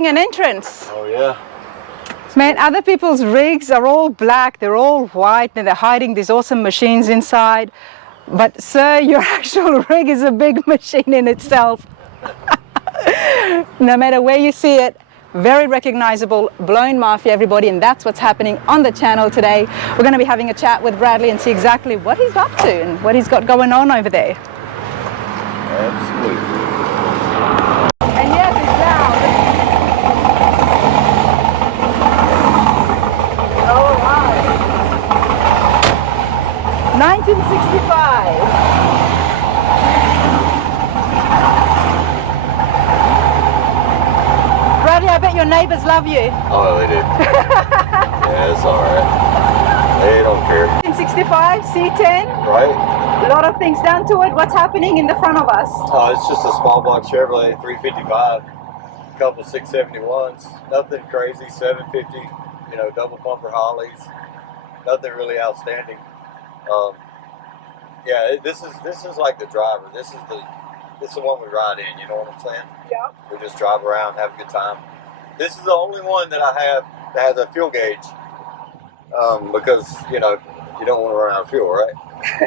making an entrance. Oh yeah. Man, other people's rigs are all black, they're all white, and they're hiding these awesome machines inside. But sir, your actual rig is a big machine in itself. No matter where you see it, very recognizable, Blown Mafia, everybody, and that's what's happening on the channel today. We're going to be having a chat with Bradley and see exactly what he's up to and what he's got going on over there. Absolutely. And yes, it's loud. All right. 1965. Bradley, I bet your neighbors love you. Oh, they do. Yeah, it's all right. They don't care. 1965, C10. Right? A lot of things done to it. What's happening in the front of us? It's just a small block Chevrolet 355, a couple 671s, nothing crazy, 750, you know, double bumper Hollies, nothing really outstanding. Yeah, this is like the driver. This is the one we ride in. You know what I'm saying? Yeah. We just drive around, have a good time. This is the only one that I have that has a fuel gauge, because you know you don't want to run out of fuel, right?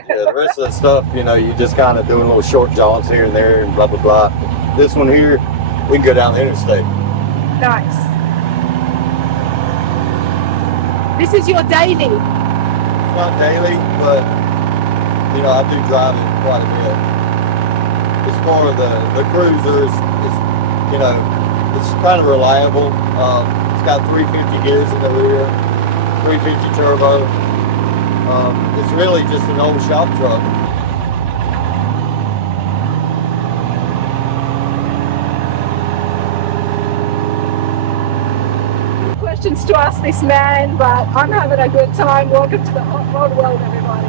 Yeah, the rest of the stuff, you know, you just kind of doing little short jaunts here and there and blah blah blah. This one here, we can go down the interstate. Nice. This is your daily. Not daily, but you know, I do drive it quite a bit. It's more of the cruiser is you know, it's kind of reliable. It's got 350 gears in the rear, 350 turbo. It's really just an old shop truck. Questions to ask this man, but I'm having a good time. Welcome to the off-road world, everybody.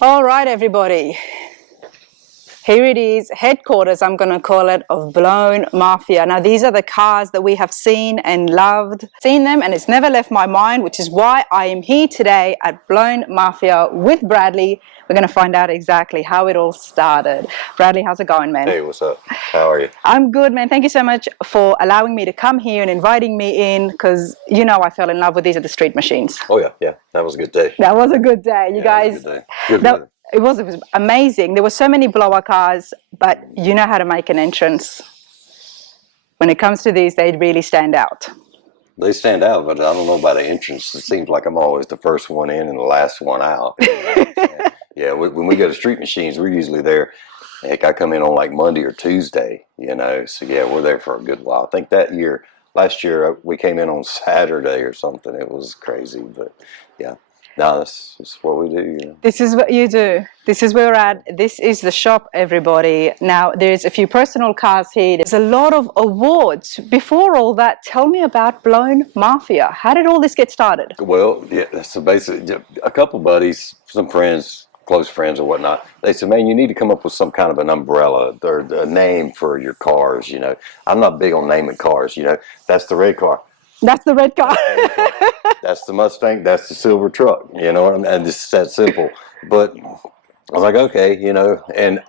All right, everybody. Here it is, headquarters, I'm going to call it, of Blown Mafia. Now, these are the cars that we have seen and loved. Seen them, and it's never left my mind, which is why I am here today at Blown Mafia with Bradley. We're going to find out exactly how it all started. Bradley, how's it going, man? Hey, what's up? How are you? I'm good, man. Thank you so much for allowing me to come here and inviting me in, because, you know, I fell in love with these at the street machines. Oh, yeah. That was a good day. That was a good day. You guys... Good weather. It was amazing. There were so many blower cars, but you know how to make an entrance. When it comes to these, they really stand out. They stand out, but I don't know about the entrance. It seems like I'm always the first one in and the last one out. Yeah, when we go to street machines, we're usually there. Heck, I come in on like Monday or Tuesday, you know. So, yeah, we're there for a good while. I think last year, we came in on Saturday or something. It was crazy, but, yeah. No, that's just what we do. You know. This is what you do. This is where we're at. This is the shop, everybody. Now, there's a few personal cars here. There's a lot of awards. Before all that, tell me about Blown Mafia. How did all this get started? Well, yeah, so basically, a couple buddies, some friends, close friends or whatnot, they said, man, you need to come up with some kind of an umbrella or a name for your cars, you know. I'm not big on naming cars, you know. That's the red car. That's the red car. That's the Mustang. That's the silver truck. You know what I mean? And it's that simple. But I was like, okay, you know, and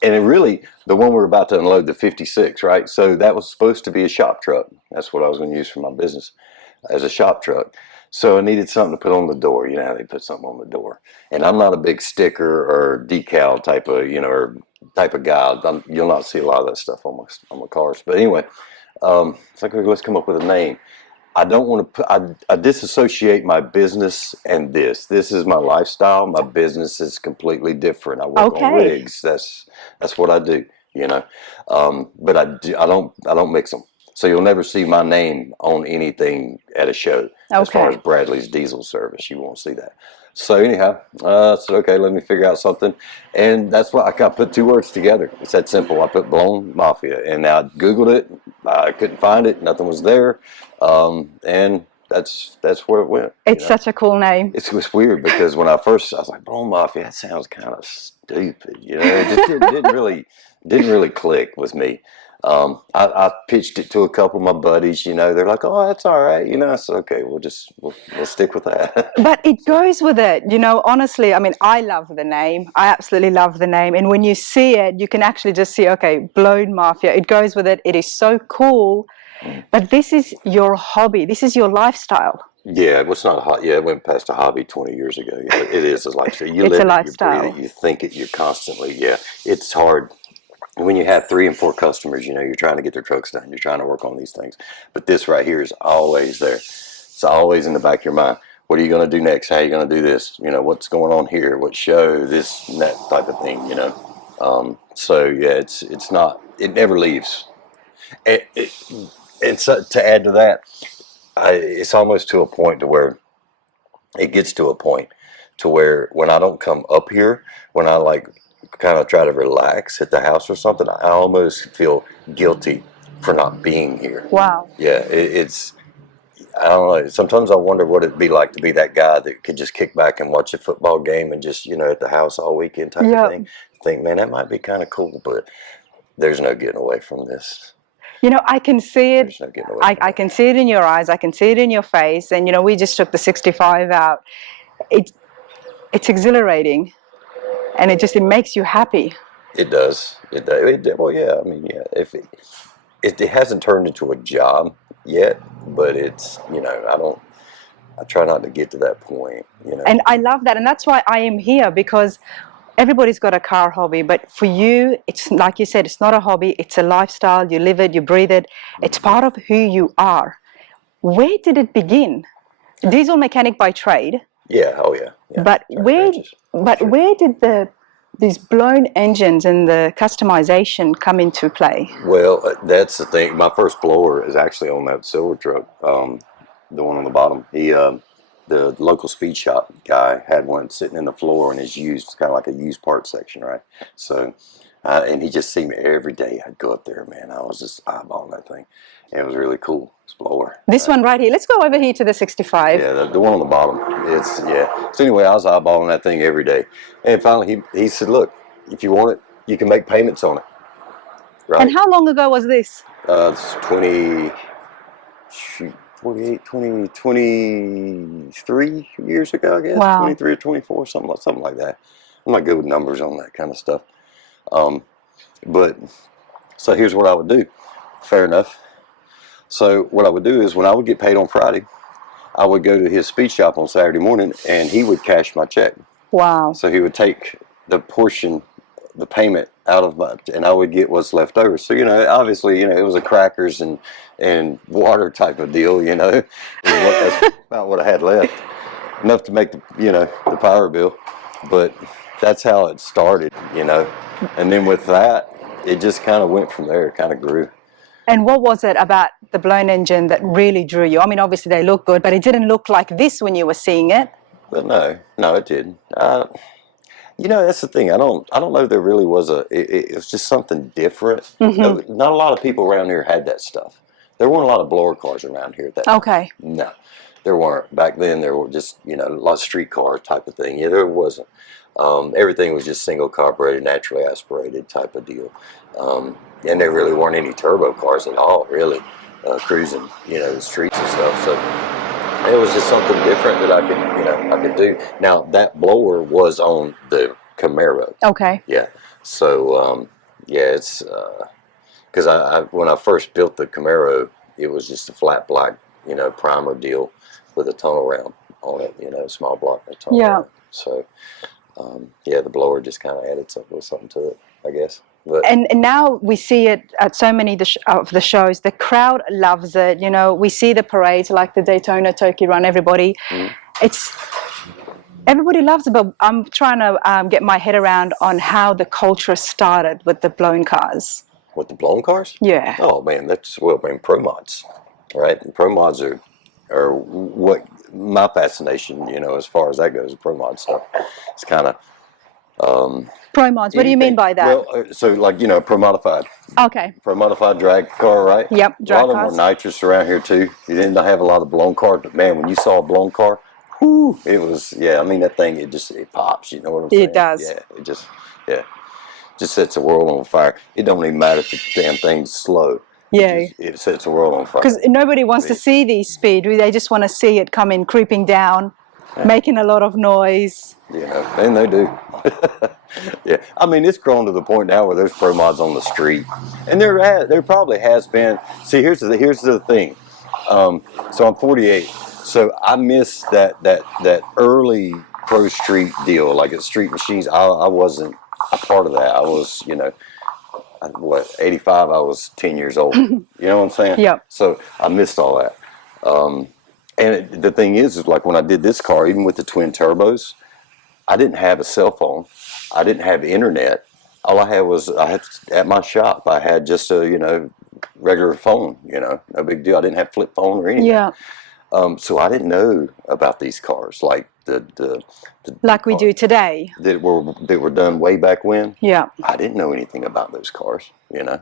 it really, the one we were about to unload, the 56, right? So that was supposed to be a shop truck. That's what I was going to use for my business as a shop truck. So I needed something to put on the door. You know how they put something on the door. And I'm not a big sticker or decal type of, you know, or type of guy. You'll not see a lot of that stuff on my cars. But anyway, it's like, let's come up with a name. I don't want to put, I disassociate my business and this. This is my lifestyle. My business is completely different. I work on rigs. That's what I do, you know. But I don't mix them. So you'll never see my name on anything at a show. As far as Bradley's Diesel Service, you won't see that. So anyhow, I said, okay, let me figure out something. And that's why I put two words together. It's that simple. I put Blown Mafia. And I Googled it. I couldn't find it. Nothing was there. And that's where it went. It's such a cool name. It was weird because when I was like, Blown Mafia, that sounds kind of stupid. You know, it just didn't really click with me. I pitched it to a couple of my buddies, you know, they're like, oh, that's all right. You know, I said, okay, we'll stick with that. But it goes with it, you know, honestly. I mean, I love the name. I absolutely love the name. And when you see it, you can actually just see, okay, Blown Mafia. It goes with it. It is so cool. But this is your hobby. This is your lifestyle. Yeah, it's not a hot. Yeah, it went past a hobby 20 years ago. Yeah, it is a lifestyle. You It's a live it, you breathe lifestyle. it, you think it, you're constantly. Yeah, it's hard when you have 3 and 4 customers. You know, you're trying to get their trucks done. You're trying to work on these things, but this right here is always there. It's always in the back of your mind. What are you going to do next? How are you going to do this? You know, what's going on here? What show? This and that type of thing. You know, so yeah, it's not. It never leaves. And so to add to that, it's almost to a point to where it gets to a point to where when I don't come up here, when I like kind of try to relax at the house or something, I almost feel guilty for not being here. Wow. Yeah, it's I don't know. Sometimes I wonder what it'd be like to be that guy that could just kick back and watch a football game and just, you know, at the house all weekend type of Yeah. thing. Think, man, that might be kind of cool, but there's no getting away from this. You know, I can see it. There's no getting away from I can see it in your eyes. I can see it in your face. And, you know, we just took the 65 out. It's exhilarating. And it makes you happy. It does. It does. Well, yeah. I mean, yeah. If it hasn't turned into a job yet, but it's, you know, I try not to get to that point, you know. And I love that. And that's why I am here, because everybody's got a car hobby. But for you, it's like you said, it's not a hobby. It's a lifestyle. You live it, you breathe it. It's part of who you are. Where did it begin? Diesel mechanic by trade. Yeah. Oh, yeah. Yeah. But where did these blown engines and the customization come into play? Well, that's the thing. My first blower is actually on that silver truck, the one on the bottom. The local speed shop guy had one sitting in the floor and is used, kind of like a used parts section, right? So, and he just seen me every day. I'd go up there, man. I was just eyeballing that thing. And it was really cool. This blower. This one right here. Let's go over here to the 65. Yeah, the one on the bottom. It's, yeah. So anyway, I was eyeballing that thing every day. And finally he said, look, if you want it, you can make payments on it. Right. And how long ago was this? It's 23 years ago, I guess. Wow. 23 or 24, something like that. I'm not good with numbers on that kind of stuff. But so here's what I would do. Fair enough. So what I would do is when I would get paid on Friday, I would go to his speed shop on Saturday morning and he would cash my check. Wow. So he would take the portion, the payment out of my, and I would get what's left over. So, you know, obviously, you know, it was a crackers and water type of deal, you know. That's about what I had left. Enough to make the, you know, the power bill. But that's how it started, you know. And then with that, it just kind of went from there. It kind of grew. And what was it about the blown engine that really drew you? I mean, obviously they look good, but it didn't look like this when you were seeing it. But no, it didn't. You know, that's the thing. I don't know if there really was it was just something different. Mm-hmm. Not a lot of people around here had that stuff. There weren't a lot of blower cars around here at that time. Okay. No, there weren't. Back then, there were just, you know, a lot of street car type of thing. Yeah, there wasn't. Everything was just single carbureted, naturally aspirated type of deal. And there really weren't any turbo cars at all, really, cruising, you know, the streets and stuff. So it was just something different that I could do. Now that blower was on the Camaro. Okay. Yeah. So yeah, it's because I when I first built the Camaro, it was just a flat black, you know, primer deal with a tunnel round on it, you know, small block and a tunnel round. So yeah, the blower just kind of added something to it, I guess. But, and now we see it at so many of the shows. The crowd loves it. You know, we see the parades like the Daytona Turkey Run. Everybody, everybody loves it. But I'm trying to get my head around on how the culture started with the blown cars. With the blown cars? Yeah. Oh man, pro mods, right? And pro mods are what my fascination, you know, as far as that goes. Pro mod stuff. It's kind of. Pro mods. What do you mean by that? Well, so like, you know, pro modified. Okay. Pro modified drag car, right? Yep, drag cars. A lot of them were nitrous around here too. You didn't have a lot of blown cars, but man, when you saw a blown car, whoo, it was, yeah. I mean, that thing, it pops. You know what I'm saying? It does. Yeah, it just, yeah. just sets the world on fire. It don't even matter if the damn thing's slow. Yeah. It sets the world on fire. Because nobody wants to see these speed. They just want to see it coming, creeping down, making a lot of noise. You know, and they do. Yeah, I mean, it's grown to the point now where there's pro mods on the street, and there probably has been. See, here's the thing. So I'm 48, so I missed that early pro street deal, like at Street Machines. I wasn't a part of that. I was, you know, what, 85. I was 10 years old. You know what I'm saying? Yep. So I missed all that. And the thing is like when I did this car, even with the twin turbos, I didn't have a cell phone. I didn't have internet. All I had at my shop, I had just a, you know, regular phone, you know, no big deal. I didn't have flip phone or anything. Yeah. So I didn't know about these cars, like the like we do today. That were done way back when. Yeah. I didn't know anything about those cars, you know.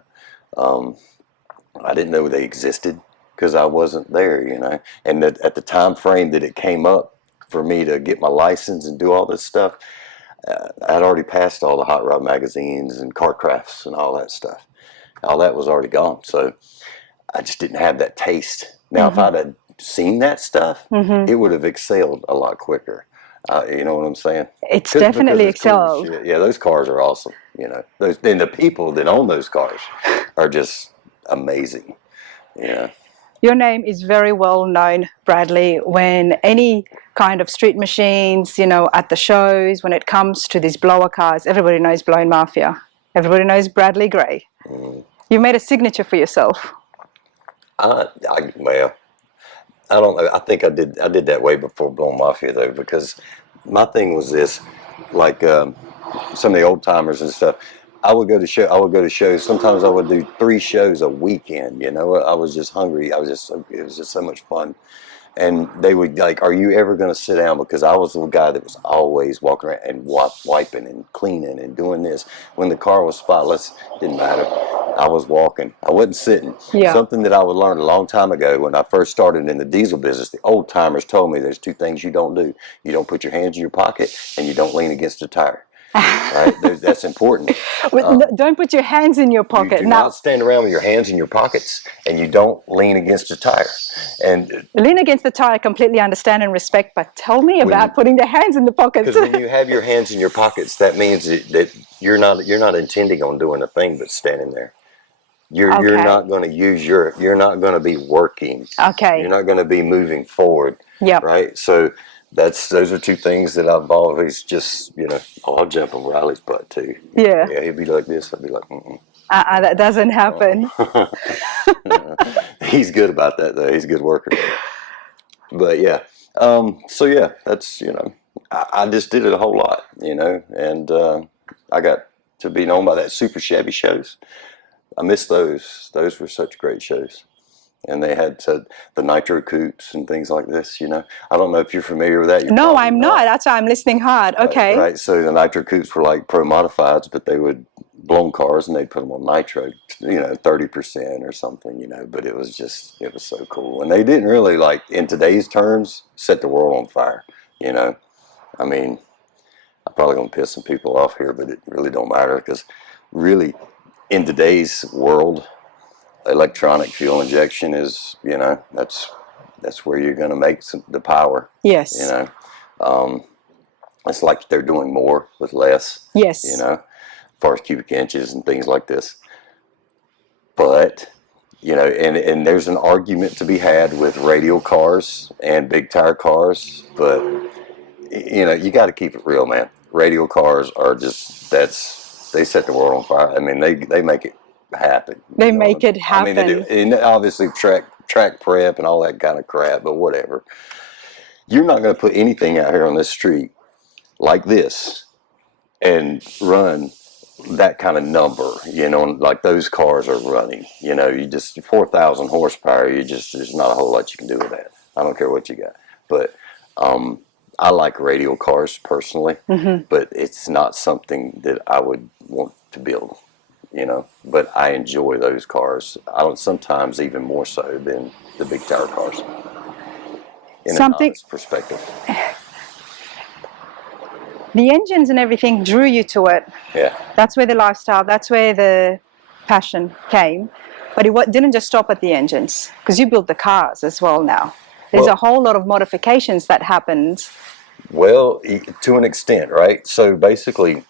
I didn't know they existed because I wasn't there, you know. And at the time frame that it came up for me to get my license and do all this stuff, I'd already passed all the hot rod magazines and car crafts and all that stuff. All that was already gone. So I just didn't have that taste. Now, if I'd have seen that stuff, it would have excelled a lot quicker. You know what I'm saying? It's definitely it's cool as excelled. shit. Yeah, those cars are awesome. You know, and the people that own those cars are just amazing. Yeah. Your name is very well known, Bradley, when any kind of street machines, you know, at the shows, when it comes to these blower cars, everybody knows Blown Mafia. Everybody knows Bradley Gray. You made a signature for yourself. Well, I don't know. I think I did that way before Blown Mafia though, because my thing was this, like some of the old timers and stuff. I would go to shows. Sometimes I would do 3 shows a weekend. You know, I was just hungry. It was just so much fun. And they would like, "Are you ever going to sit down?" Because I was the guy that was always walking around and wiping and cleaning and doing this. When the car was spotless, didn't matter. I was walking. I wasn't sitting. Yeah. Something that I would learn a long time ago when I first started in the diesel business, the old timers told me there's 2 things you don't do. You don't put your hands in your pocket and you don't lean against a tire. Right? That's important. Don't put your hands in your pocket. You do not stand around with your hands in your pockets, and you don't lean against a tire. And lean against the tire, I completely understand and respect, but tell me about putting the hands in the pockets. Because when you have your hands in your pockets, that means that you're not intending on doing a thing but standing there. You're not going to you're not going to be working. Okay. You're not going to be moving forward. Yep. Right? So those are 2 things that I've always just, you know, I'll jump on Riley's butt too. Yeah. Yeah, he'd be like this, I'd be like, mm-mm. That doesn't happen. He's good about that though. He's a good worker. But yeah. So yeah, that's, you know, I just did it a whole lot, you know, and I got to be known by that Super Chevy shows. I miss those. Those were such great shows. And they had the nitro coupes and things like this, you know. I don't know if you're familiar with that. No, I'm not. That's why I'm listening hard. Okay. Right. So the nitro coupes were like pro modifieds, but they would blown cars and they'd put them on nitro, you know, 30% or something, you know. But it was so cool. And they didn't really, like, in today's terms, set the world on fire, you know. I mean, I'm probably going to piss some people off here, but it really don't matter because really in today's world, electronic fuel injection is, you know, that's where you're going to make the power. Yes. You know, it's like they're doing more with less. Yes. You know, as far as cubic inches and things like this. But, you know, and there's an argument to be had with radial cars and big tire cars, but, you know, you got to keep it real, man. Radial cars are just, they set the world on fire. I mean, they make it happen. They make it happen. I mean, they do. And obviously track prep and all that kind of crap, but whatever. You're not going to put anything out here on this street like this and run that kind of number, you know, like those cars are running. You know, you just 4,000 horsepower. There's not a whole lot you can do with that. I don't care what you got, but I like radial cars personally, but it's not something that I would want to build. You know, but I enjoy those cars. I don't, sometimes even more so than the big tire cars. In an honest perspective. The engines and everything drew you to it. Yeah. That's where the lifestyle, that's where the passion came. But it didn't just stop at the engines, because you built the cars as well now. There's a whole lot of modifications that happened. Well, to an extent, right? So basically,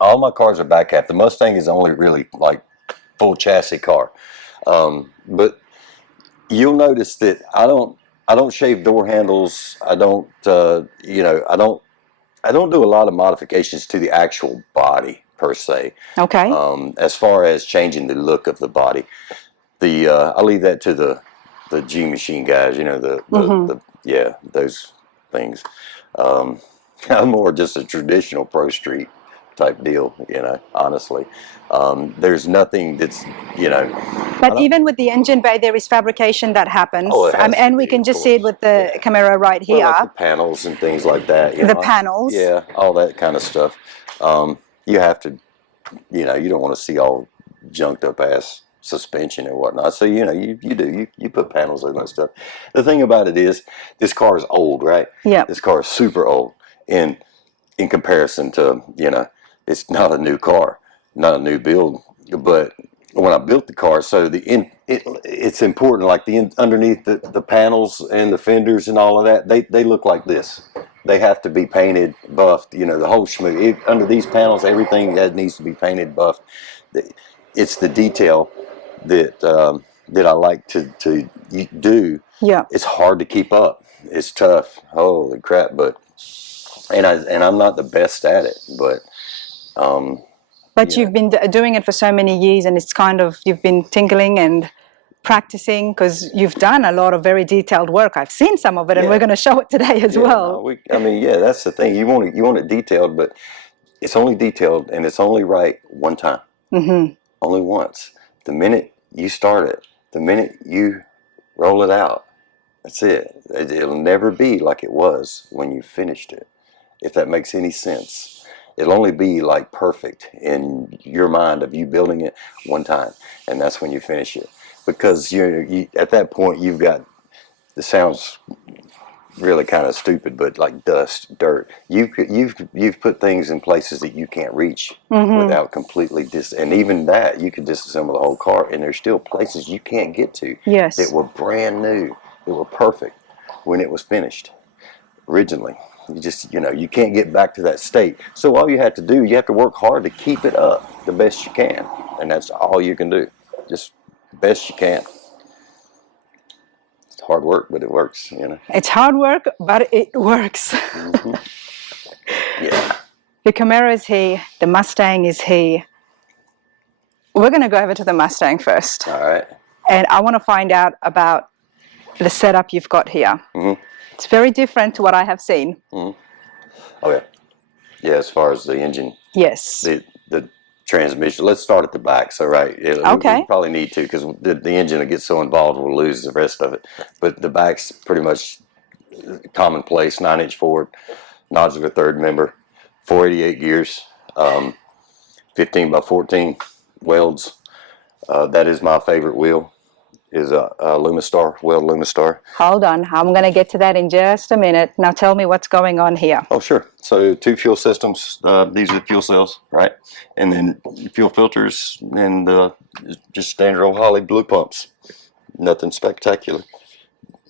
all my cars are back half. The Mustang is only really like full chassis car. But you'll notice that I don't shave door handles. I don't, I don't do a lot of modifications to the actual body per se. Okay. As far as changing the look of the body, I leave that to the G machine guys. You know, those things. I'm more just a traditional Pro Street type deal, you know, honestly. There's nothing that's, you know. But even with the engine bay, there is fabrication that happens. Oh, it has and to we be, can of just see it course. with the Yeah. Camaro right here. Well, like the panels and things like that. You The know. panels. Yeah, all that kind of stuff. You have to, you know, you don't want to see all junked up ass suspension and whatnot. So, you know, you put panels and that stuff. The thing about it is, this car is old, right? Yeah. This car is super old. And in comparison to, you know, it's not a new car, not a new build. But when I built the car, so it's important, like underneath the panels and the fenders and all of that, they look like this. They have to be painted, buffed, you know, the whole schmoo. Under these panels, everything that needs to be painted, buffed. It's the detail that I like to do. Yeah. It's hard to keep up. It's tough. Holy crap! And I'm not the best at it, but you've been doing it for so many years, and it's kind of, you've been tinkling and practicing, because you've done a lot of very detailed work. I've seen some of it, and we're going to show it today as well. No, I mean, yeah, that's the thing. You want it detailed, but it's only detailed and it's only right one time. Mm-hmm. Only once. The minute you start it, the minute you roll it out, that's it. It'll never be like it was when you finished it, if that makes any sense. It'll only be like perfect in your mind of you building it one time, and that's when you finish it. Because you at that point you've got, the sounds really kind of stupid, but like dust, dirt. You've put things in places that you can't reach without completely and even that you could disassemble the whole car, and there's still places you can't get to. Yes. That were brand new, that were perfect when it was finished originally. You just, you know, you can't get back to that state. So all you have to do, you have to work hard to keep it up the best you can, and that's all you can do. Just the best you can. It's hard work, but it works, you know. It's hard work, but it works. Mm-hmm. Yeah. The Camaro is here. The Mustang is here. We're going to go over to the Mustang first. All right. And I want to find out about the setup you've got here. Mm-hmm. It's very different to what I have seen. Mm-hmm. Oh, yeah. Yeah, as far as the engine. Yes. The transmission. Let's start at the back. So, right. Okay. We probably need to, because the engine will get so involved we'll lose the rest of it. But the back's pretty much commonplace. 9-inch Ford, nodular third member, 488 gears, 15 by 14 welds. That is my favorite wheel, is a Lumistar, weld Lumistar. Hold on, I'm going to get to that in just a minute. Now tell me what's going on here. Oh, sure. So 2 fuel systems. These are the fuel cells, right? And then fuel filters and just standard old Holley blue pumps. Nothing spectacular.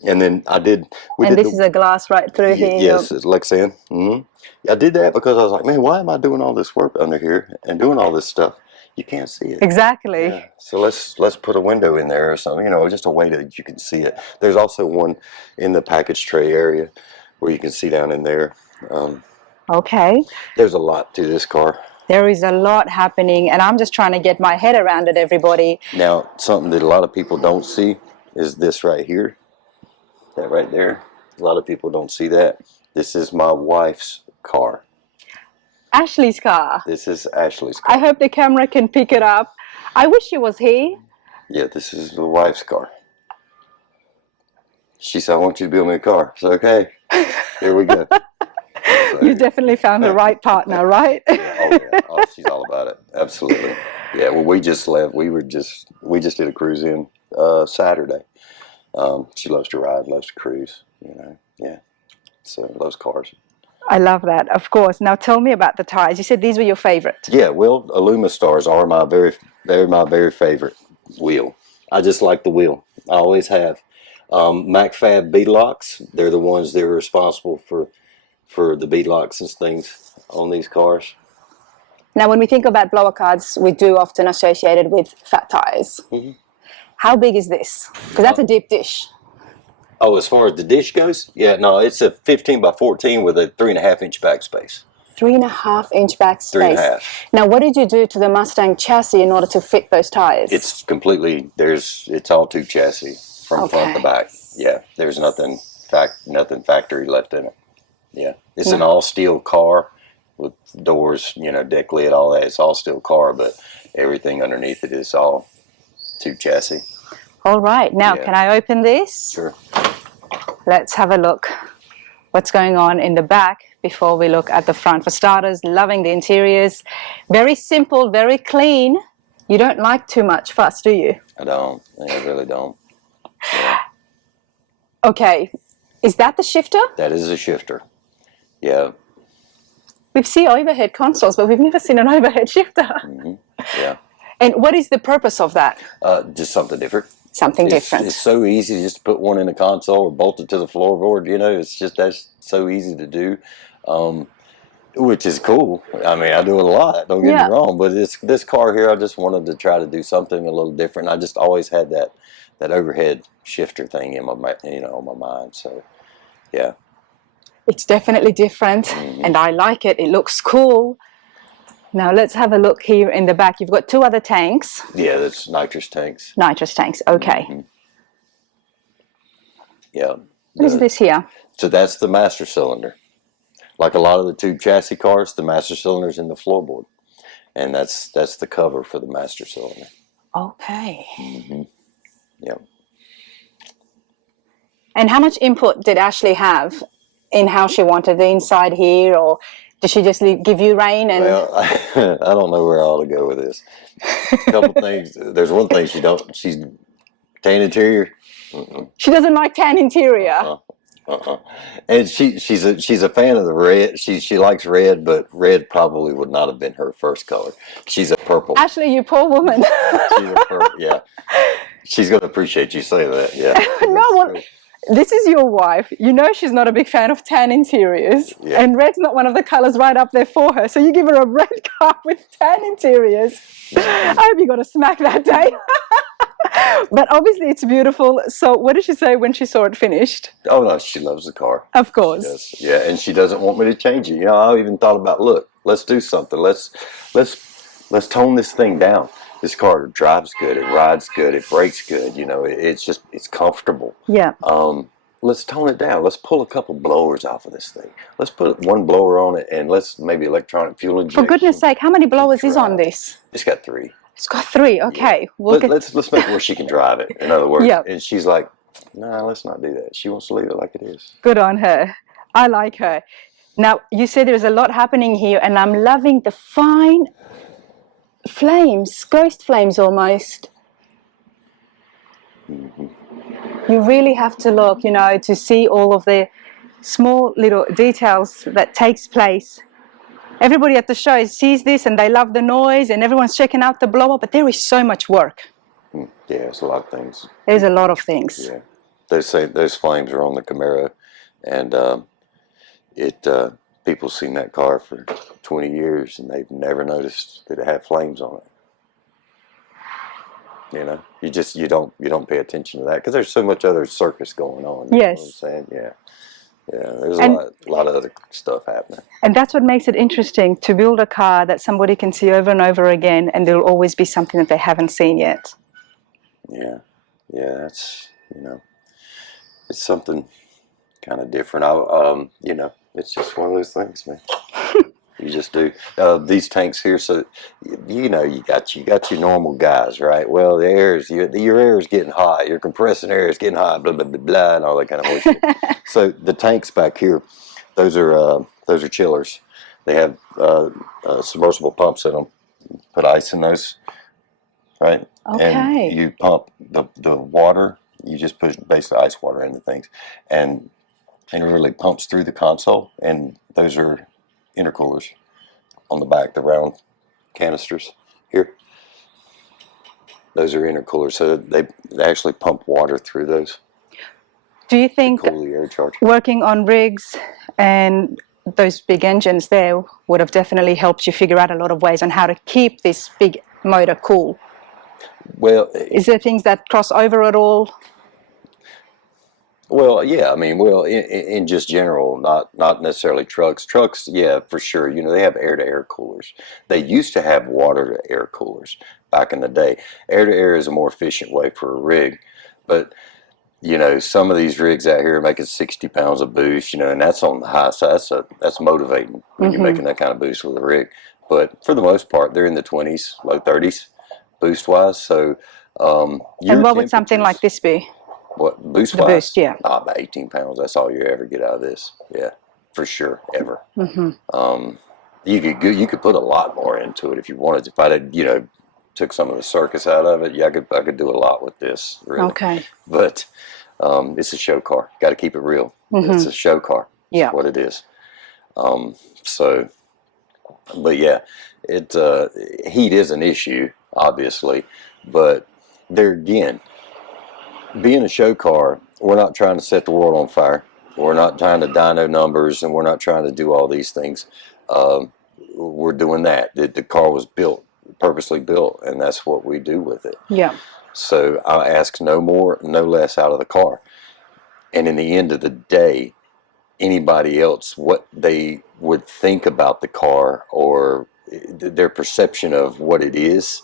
And then this is a glass right through here. Yes, it's Lexan. Mm-hmm. I did that because I was like, man, why am I doing all this work under here and doing all this stuff? You can't see it. Exactly. Yeah. So let's put a window in there or something, you know, just a way that you can see it. There's also one in the package tray area where you can see down in there. Okay. There's a lot to this car. There is a lot happening, and I'm just trying to get my head around it, everybody. Now, something that a lot of people don't see is this right here. That right there. A lot of people don't see that. This is my wife's car. Ashley's car. This is Ashley's car. I hope the camera can pick it up. I wish she was here. Yeah, this is the wife's car. She said, I want you to build me a car. So, okay, here we go. So, you definitely found the right partner, right? Yeah. Oh, she's all about it. Absolutely. Yeah, well, we just left. We just did a cruise in Saturday. She loves to ride, loves to cruise, you know. Yeah. So, loves cars. I love that, of course. Now tell me about the tires. You said these were your favorite. Yeah, well, Aluma Stars are they're my very favorite wheel. I just like the wheel. I always have. MacFab bead locks, they're the ones that are responsible for the bead locks and things on these cars. Now, when we think about blower cards, we do often associate it with fat tires. How big is this? Because that's a deep dish. Oh, as far as the dish goes, yeah, no, it's a 15 by 14 with a 3.5-inch backspace. 3.5-inch back space. 3.5. Now, what did you do to the Mustang chassis in order to fit those tires? It's completely it's all tube chassis from front to back. Yeah, there's nothing factory left in it. Yeah, it's an all steel car with doors, deck lid, all that. It's all steel car, but everything underneath it is all tube chassis. All right, now can I open this? Sure. Let's have a look what's going on in the back before we look at the front. For starters, loving the interiors. Very simple, very clean. You don't like too much fuss, do you? I don't. I really don't. Yeah. Okay, is that the shifter? That is a shifter. Yeah. We've seen overhead consoles, but we've never seen an overhead shifter. Yeah. And what is the purpose of that? Just something different. Something different. It's so easy just to put one in a console or bolt it to the floorboard. That's so easy to do, which is cool. I mean, I do it a lot. Don't get me wrong, but this car here, I just wanted to try to do something a little different. I just always had that overhead shifter thing in my on my mind. So, yeah. It's definitely different, and I like it. It looks cool. Now let's have a look here in the back. You've got two other tanks. Yeah, that's nitrous tanks. Nitrous tanks, okay. Yeah. What is this here? So that's the master cylinder. Like a lot of the tube chassis cars, the master cylinder's in the floorboard. And that's the cover for the master cylinder. Okay. Yeah. And how much input did Ashley have in how she wanted the inside here, or did she just give you rein? And well, I don't know where I ought to go with this. A couple things. There's one thing she's tan interior. She doesn't like tan interior. And she's a fan of the red. She likes red, but red probably would not have been her first color. She's a purple. Ashley, you poor woman. She's a purple. Yeah. She's gonna appreciate you saying that. Yeah. No, well, this is your wife. You know she's not a big fan of tan interiors. Yeah. And red's not one of the colors right up there for her. So you give her a red car with tan interiors. I hope you got a smack that day. But obviously it's beautiful. So what did she say when she saw it finished? Oh no, she loves the car. Of course. Yes. Yeah, and she doesn't want me to change it. I even thought about, look, let's do something. Let's tone this thing down. This car drives good, it rides good, it brakes good. It's comfortable. Yeah. Let's tone it down. Let's pull a couple blowers off of this thing. Let's put one blower on it, and let's maybe electronic fuel injection. For goodness sake, how many blowers is on this? It's got 3. It's got 3. Okay. Yeah. Let's make it where she can drive it. In other words, yeah. And she's like, nah, let's not do that. She wants to leave it like it is. Good on her. I like her. Now you said there's a lot happening here, and I'm loving the fine flames, ghost flames almost. You really have to look, to see all of the small little details that takes place. Everybody at the show sees this and they love the noise and everyone's checking out the blower, but there is so much work. Yeah, it's a lot of things. There's a lot of things. Yeah. They say those flames are on the Camaro, and people seen that car for 20 years and they've never noticed that it had flames on it. You don't pay attention to that because there's so much other circus going on. You know what I'm saying? Yeah. There's a lot of other stuff happening. And that's what makes it interesting, to build a car that somebody can see over and over again, and there'll always be something that they haven't seen yet. Yeah, that's it's something kind of different. It's just one of those things, man. You just do. These tanks here, so you got your normal guys, right? Well, your air is getting hot, your compressing air is getting hot, blah blah blah blah, and all that kind of bullshit. So the tanks back here, those are chillers. They have submersible pumps in them. Put ice in those, right? Okay. And you pump the water. You just put basically ice water into things, and and it really pumps through the console. And those are intercoolers on the back, the round canisters here. Those are intercoolers, so they actually pump water through those. Do you think to cool the air charge. Working on rigs and those big engines there would have definitely helped you figure out a lot of ways on how to keep this big motor cool? Well, is there things that cross over at all? Well, yeah, I mean, well, in just general, not necessarily trucks. Trucks, yeah, for sure. You know, they have air-to-air coolers. They used to have water-to-air coolers back in the day. Air-to-air is a more efficient way for a rig, but you know, some of these rigs out here are making 60 pounds of boost, you know, and that's on the high side. That's motivating when you're making that kind of boost with a rig. But for the most part, they're in the 20s, low 30s, boost-wise. So, And what would something like this be? What, boost The wise? boost, yeah. About 18 pounds. That's all you ever get out of this. Yeah, for sure, ever. You could put a lot more into it if you wanted. If I had, you know, took some of the circus out of it, yeah, I could do a lot with this. Really. Okay. But it's a show car. Got to keep it real. It's a show car. That's what it is. So, but yeah, heat is an issue, obviously, but there again, being a show car, we're not trying to set the world on fire. We're not trying to dyno numbers, and we're not trying to do all these things. We're doing that. The car was built, purposely built, and that's what we do with it. Yeah. So I ask no more, no less out of the car. And in the end of the day, anybody else, what they would think about the car or their perception of what it is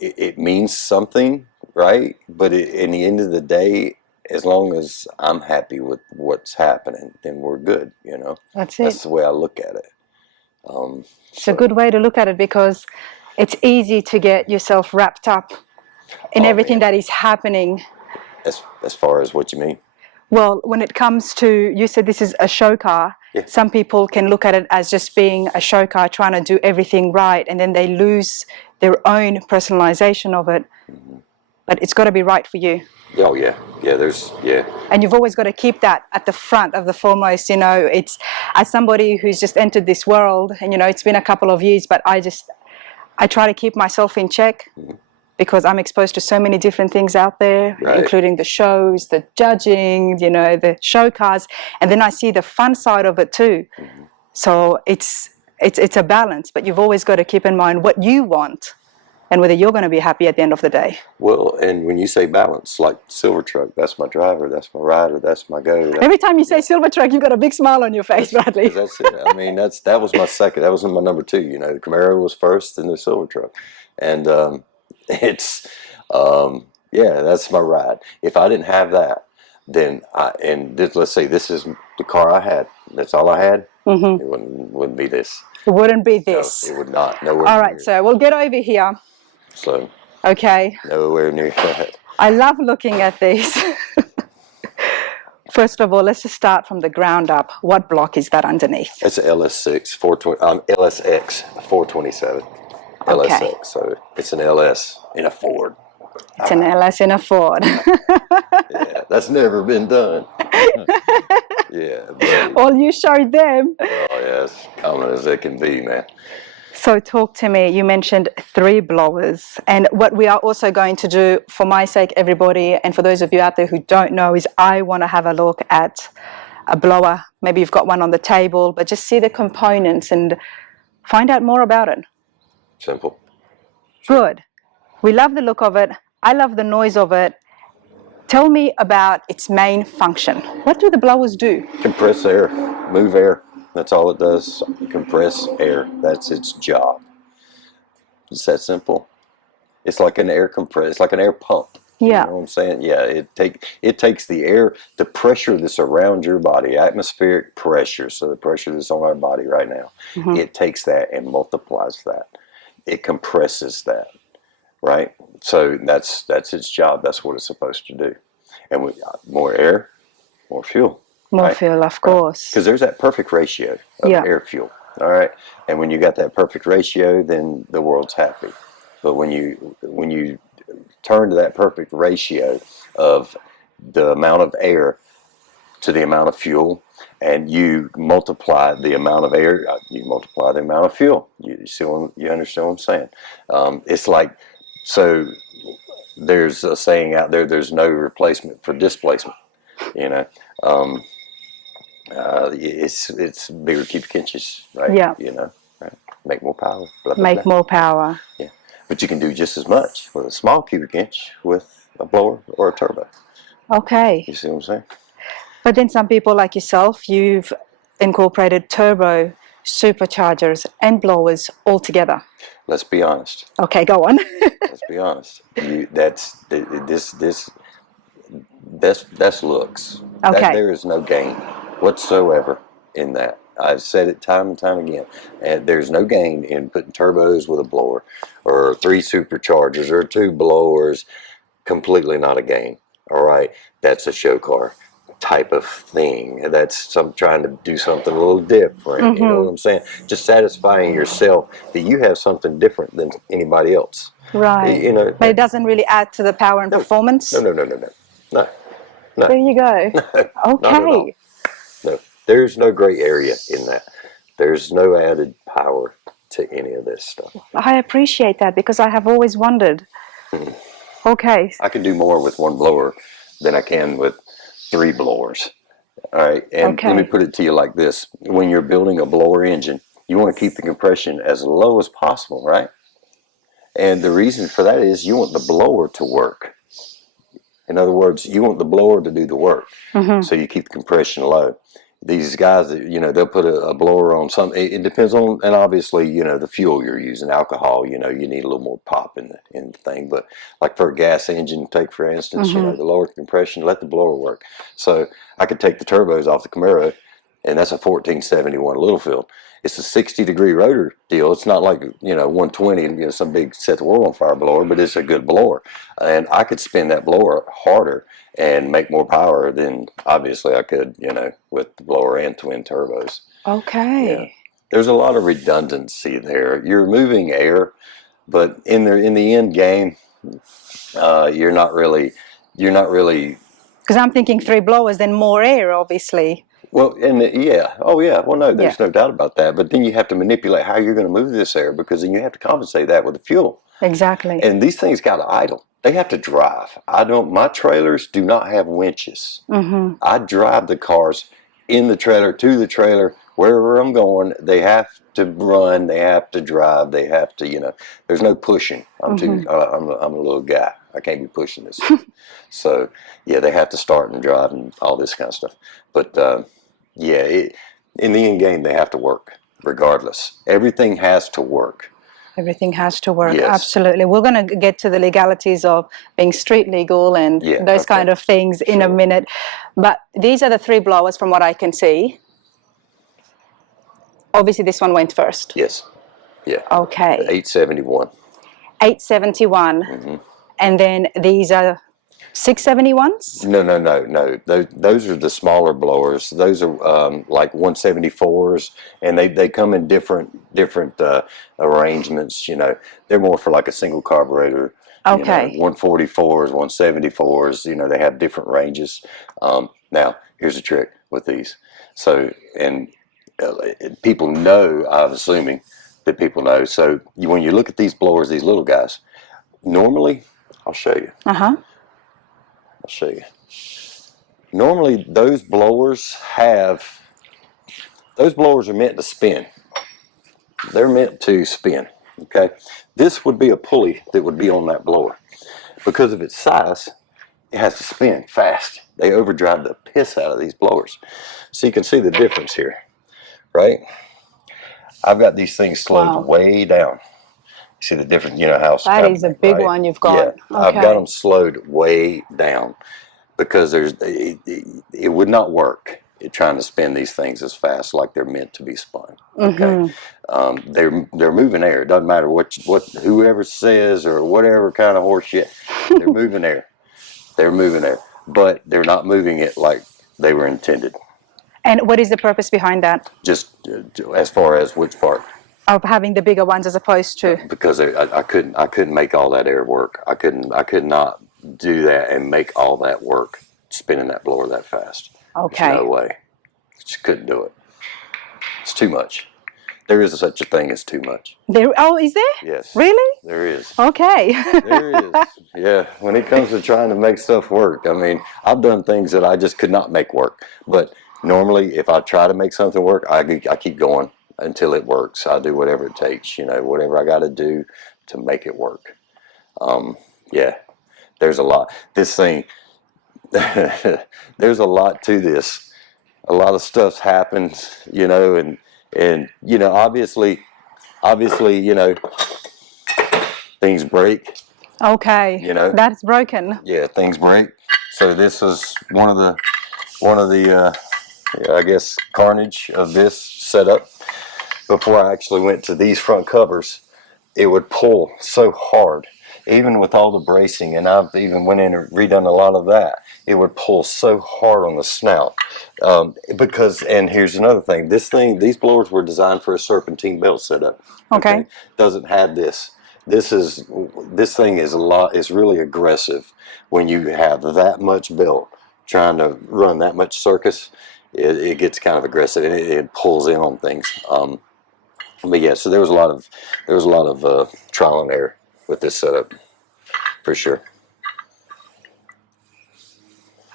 it means something, right? But in the end of the day, as long as I'm happy with what's happening, then we're good, you know? That's it. That's the way I look at it. It's a good way to look at it because it's easy to get yourself wrapped up in everything that is happening. As far as what you mean? Well, when it comes to, you said this is a show car. Yeah. Some people can look at it as just being a show car, trying to do everything right, and then they lose their own personalization of it. But it's got to be right for you. Oh, yeah. Yeah, And you've always got to keep that at the front of the foremost, you know. It's, as somebody who's just entered this world, and, you know, it's been a couple of years, but I try to keep myself in check. Because I'm exposed to so many different things out there, including the shows, the judging, you know, the show cars, and then I see the fun side of it too. So it's a balance, but you've always got to keep in mind what you want and whether you're going to be happy at the end of the day. Well, and when you say balance, like Silver Truck, that's my driver, that's my rider, that's my go. Every time you say Silver Truck, you've got a big smile on your face, Bradley. That's it. I mean, that was my second. That was my number two. You know, the Camaro was first, then the Silver Truck, and it's yeah, that's my ride. If I didn't have that, then let's say this is the car I had. That's all I had. It wouldn't be this. It wouldn't be this. No, it would not. Nowhere all near. Right, so we'll get over here. So. Okay. Nowhere near that. I love looking at these. First of all, let's just start from the ground up. What block is that underneath? It's an LS6 420. LSX 427. Okay. LSX. So it's an LS in a Ford. It's an LS in a Ford. Yeah, that's never been done. Yeah. But, well, you showed them. Oh yeah, as common as it can be, man. So talk to me. You mentioned 3 blowers, and what we are also going to do, for my sake, everybody, and for those of you out there who don't know, is I want to have a look at a blower. Maybe you've got one on the table, but just see the components and find out more about it. Simple. Good. We love the look of it. I love the noise of it. Tell me about its main function. What do the blowers do? Compress air, move air. That's all it does. Compress air. That's its job. It's that simple. It's like an air compressor. It's like an air pump. Yeah. You know what I'm saying? Yeah. It takes the air, the pressure that's around your body, atmospheric pressure. So the pressure that's on our body right now, it takes that and multiplies that. It compresses that. Right? So that's its job. That's what it's supposed to do. And more air, more fuel. More fuel, of course. Because there's that perfect ratio of air fuel. All right. And when you got that perfect ratio, then the world's happy. But when you turn to that perfect ratio of the amount of air to the amount of fuel, and you multiply the amount of air, you multiply the amount of fuel. You understand what I'm saying? It's like, so there's a saying out there, there's no replacement for displacement, you know. It's bigger, keep inches, right? Yeah. You know, right? Make more power. Blah, blah, Make blah. more power. Yeah, but you can do just as much with a small cubic inch with a blower or a turbo. Okay. You see what I'm saying? But then some people like yourself, you've incorporated turbo, superchargers, and blowers all together. Let's be honest. Okay, go on. Let's be honest. That's looks. Okay. There is no gain whatsoever in that. I've said it time and time again. And there's no gain in putting turbos with a blower, or 3 superchargers, or 2 blowers. Completely not a gain. All right, that's a show car type of thing. That's some trying to do something a little different. You know what I'm saying? Just satisfying yourself that you have something different than anybody else. Right. You know, But it doesn't really add to the power and performance? no. No, There you go. not at all. Okay. No, there's no gray area in that. There's no added power to any of this stuff. I appreciate that because I have always wondered. Okay. I can do more with 1 blower than I can with 3 blowers. All right, and let me put it to you like this. When you're building a blower engine, you want to keep the compression as low as possible, right? And the reason for that is you want the blower to work. In other words, you want the blower to do the work. So you keep the compression low. These guys, you know, they'll put a blower on something. It depends on, and obviously, you know, the fuel you're using. Alcohol, you know, you need a little more pop in the thing. But like for a gas engine, take for instance, you know, the lower compression, let the blower work. So I could take the turbos off the Camaro, and that's a 1471 Littlefield. It's a 60-degree rotor deal. It's not like, you know, 120, you know, some big set the world on fire blower, but it's a good blower. And I could spin that blower harder and make more power than obviously I could, you know, with the blower and twin turbos. Okay. Yeah. There's a lot of redundancy there. You're moving air, but in the end game, you're not really. Because I'm thinking 3 blowers, then more air, obviously. Well, and yeah, oh yeah, well no, there's no doubt about that. But then you have to manipulate how you're going to move this air, because then you have to compensate that with the fuel. Exactly. And these things got to idle. They have to drive. My trailers do not have winches. I drive the cars in the trailer, to the trailer, wherever I'm going. They have to run, they have to drive, they have to, you know, there's no pushing. I'm a little guy. I can't be pushing this. So yeah, they have to start and drive and all this kind of stuff. But yeah, in the end game, they have to work regardless. Everything has to work. Everything has to work. Yes. Absolutely. We're going to get to the legalities of being street legal and those kind of things in a minute. But these are the 3 blowers from what I can see. Obviously, this one went first. Yes. Yeah. Okay. 871. 871. And then these are 671s? No. Those are the smaller blowers. Those are like 174s, and they come in different arrangements. You know, they're more for like a single carburetor. Okay. You know, 144s, 174s. You know, they have different ranges. Now, here's the trick with these. So, and people know. I'm assuming that people know. So, when you look at these blowers, these little guys, normally, I'll show you. I'll show you. Normally, those blowers are meant to spin. They're meant to spin, okay? This would be a pulley that would be on that blower. Because of its size, it has to spin fast. They overdrive the piss out of these blowers. So you can see the difference here, right? I've got these things slowed way down. You see the difference, you know how that is a big one you've got. Yeah, I've got them slowed way down because it would not work trying to spin these things as fast like they're meant to be spun. Okay, they're moving air. It doesn't matter what whoever says or whatever kind of horse shit. They're moving air. They're moving air, but they're not moving it like they were intended. And what is the purpose behind that? Just as far as which part? Of having the bigger ones as opposed to? Because I couldn't make all that air work. I could not do that and make all that work spinning that blower that fast. There's no Okay. way. Just couldn't do it. It's too much. There is such a thing as too much. Is there? Yes. Really? There is. Okay. There is. Yeah. When it comes to trying to make stuff work, I mean, I've done things that I just could not make work. But normally, if I try to make something work, I keep going until it works. I do whatever it takes, whatever I got to do to make it work. Yeah. There's a lot. This thing, there's a lot to this. A lot of stuff happens, and obviously, things break. Okay. That's broken. Yeah, things break. So this is one of the I guess carnage of this setup. Before I actually went to these front covers, it would pull so hard, even with all the bracing, and I've even went in and redone a lot of that. It would pull so hard on the snout and here's another thing. These blowers were designed for a serpentine belt setup. Okay. Doesn't have this. This thing is is really aggressive when you have that much belt trying to run that much circus. It gets kind of aggressive and it pulls in on things. But yeah, so there was a lot of trial and error with this setup, for sure.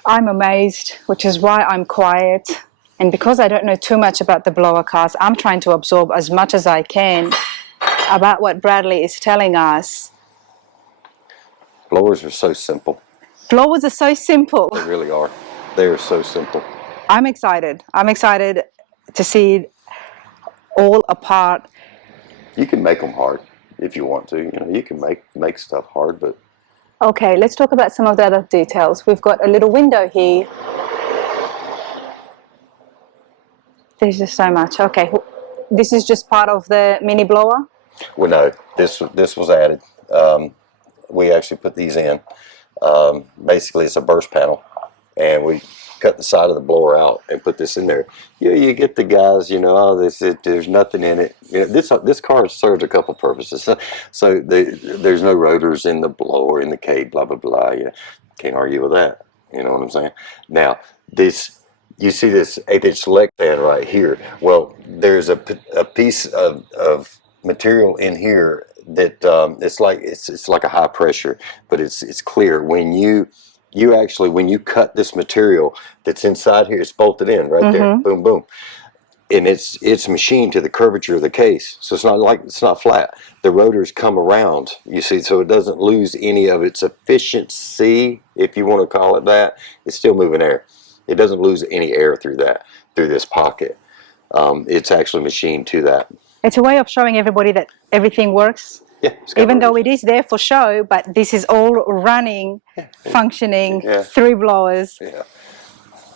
I'm amazed, which is why I'm quiet. And because I don't know too much about the blower cars, I'm trying to absorb as much as I can about what Bradley is telling us. Blowers are so simple. Blowers are so simple. They really are. They are so simple. I'm excited. I'm excited to see it all apart. You can make them hard if you want to. You can make stuff hard, but Okay, let's talk about some of the other details. We've got a little window here. There's just so much. Okay, this is just part of the mini blower? well, no. This was added. We actually put these in. Basically, it's a burst panel, and we cut the side of the blower out and put this in there. You get the guys, there's nothing in it. This car serves a couple purposes. So there's no rotors in the blower, in the cage, blah blah blah. You can't argue with that. You know what I'm saying? Now you see this 1/8" select fan right here. Well, there's a piece of material in here that it's like a high pressure, but it's clear. When you cut this material that's inside here, it's bolted in right there, boom boom, and it's machined to the curvature of the case, so it's not flat. The rotors come around, you see, so it doesn't lose any of its efficiency, if you want to call it that. It's still moving air. It doesn't lose any air through this pocket. It's actually machined to that. It's a way of showing everybody that everything works. Yeah, even though it is there for show, but this is all running, functioning, 3 blowers. Yeah.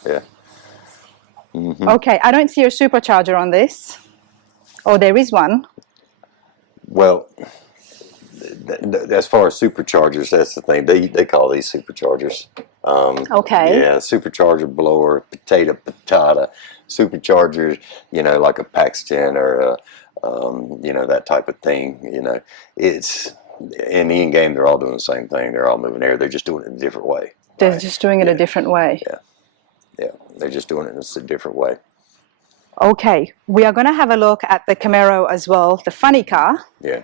Yeah. Okay, I don't see a supercharger on this. Oh, there is one. Well, as far as superchargers, that's the thing. They call these superchargers. Okay. Yeah, supercharger blower, patata, superchargers, like a Paxton or that type of thing. It's in the end game, they're all doing the same thing. They're all moving air. They're just doing it in a different way. They're just doing it a different way. Yeah, they're just doing it in a different way. Okay, we are going to have a look at the Camaro as well, the funny car. Yeah.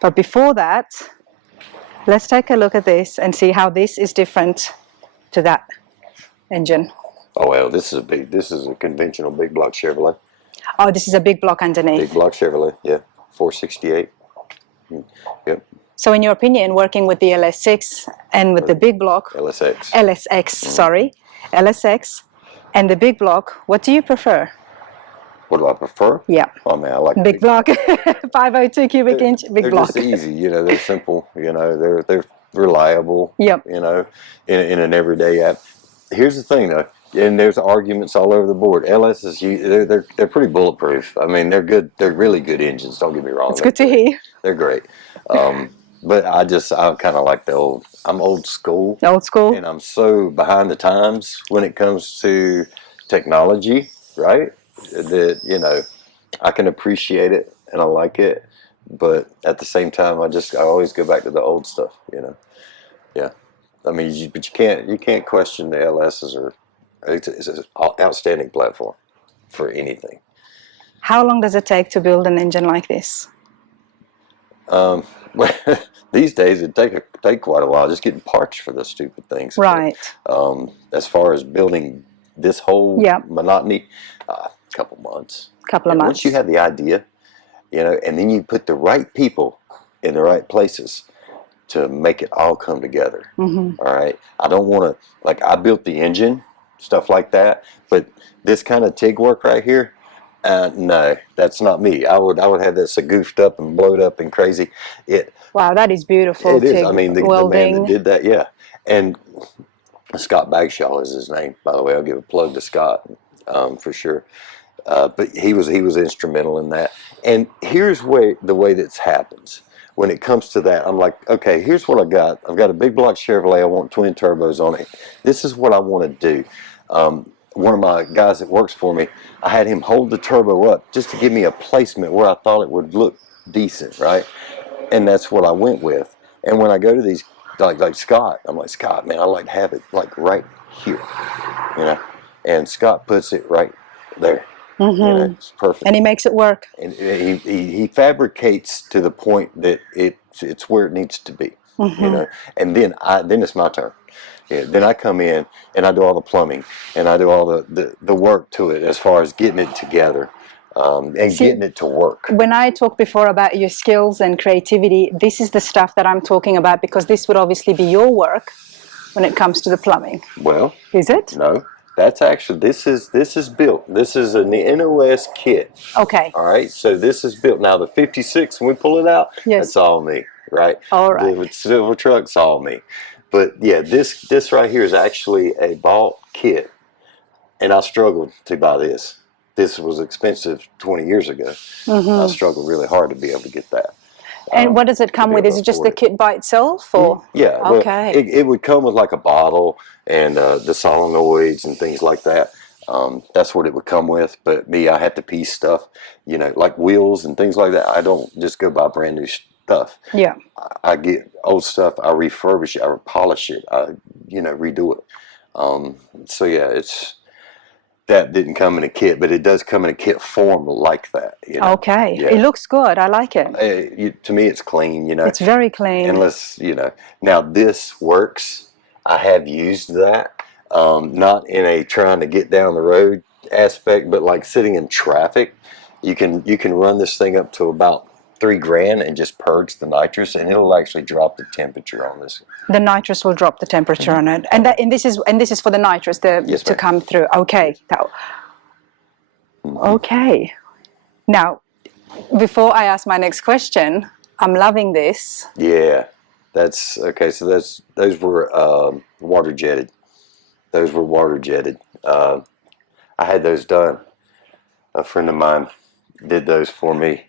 But before that, let's take a look at this and see how this is different to that engine. Oh well, this is a conventional big block Chevrolet. Oh, this is a big block underneath. Big block Chevrolet, yeah, 468. Yep. So in your opinion, working with the LS6 and with the big block, LSX, sorry, LSX, and the big block, what do you prefer? What do I prefer? Yeah. I mean, I like big block, 502 cubic inch, big block. They're just easy, they're simple, they're reliable. Yep. In an everyday app. Here's the thing though, and there's arguments all over the board. LSs, they're pretty bulletproof. I mean, they're good. They're really good engines. Don't get me wrong. It's good to hear. They're great. But I kind of like I'm old school. Old school. And I'm so behind the times when it comes to technology, right? That, I can appreciate it and I like it. But at the same time, I always go back to the old stuff, Yeah. I mean, but you can't question the LSs It's an outstanding platform for anything. How long does it take to build an engine like this? Well, these days it'd take quite a while just getting parts for those stupid things. Right. But, as far as building this whole Yep. monotony, a couple months. Couple of And months. once you have the idea, and then you put the right people in the right places to make it all come together. Mm-hmm. All right. I don't want to, like, I built the engine, stuff like that, but this kind of TIG work right here, no, that's not me. I would have this goofed up and blowed up and crazy. Wow, that is beautiful. It is. TIG I mean, the man that did that, yeah. And Scott Bagshaw is his name, by the way. I'll give a plug to Scott for sure. But he was instrumental in that. And here's the way that happens. When it comes to that, I'm like, okay, here's what I got. I've got a big block Chevrolet. I want twin turbos on it. This is what I want to do. One of my guys that works for me, I had him hold the turbo up just to give me a placement where I thought it would look decent, right? And that's what I went with. And when I go to these, like Scott, I'm like, Scott, man, I like to have it like right here, And Scott puts it right there. Mm-hmm. It's perfect. And he makes it work. And he fabricates to the point that it's where it needs to be. Mm-hmm. And then it's my turn. Yeah, then I come in and I do all the plumbing and I do all the work to it as far as getting it together and getting it to work. When I talked before about your skills and creativity, this is the stuff that I'm talking about, because this would obviously be your work when it comes to the plumbing. Well, is it? No, that's actually this is built. This is an NOS kit. Okay. All right, so this is built. Now the 56, when we pull it out, yes. That's all me, right? All right. The silver truck's all me. But yeah, this right here is actually a bought kit, and I struggled to buy this. This was expensive 20 years ago. Mm-hmm. I struggled really hard to be able to get that. And what does it come with? Is it just the kit by itself, or? Yeah. Okay. Well, it would come with like a bottle and the solenoids and things like that. That's what it would come with. But me, I had to piece stuff, like wheels and things like that. I don't just go buy brand new stuff. Yeah. I get old stuff. I refurbish it. I polish it. I, redo it. So yeah, that didn't come in a kit, but it does come in a kit form like that. Okay. Yeah. It looks good. I like it. To me, it's clean. It's very clean. Unless now this works. I have used that, not in a trying to get down the road aspect, but like sitting in traffic. You can run this thing up to about $3,000 and just purge the nitrous, and it'll actually drop the temperature on this. The nitrous will drop the temperature on it, and this is for the nitrous to come through. Okay. Okay. Now, before I ask my next question, I'm loving this. Yeah, that's okay. So those were water jetted. Those were water jetted. I had those done. A friend of mine did those for me.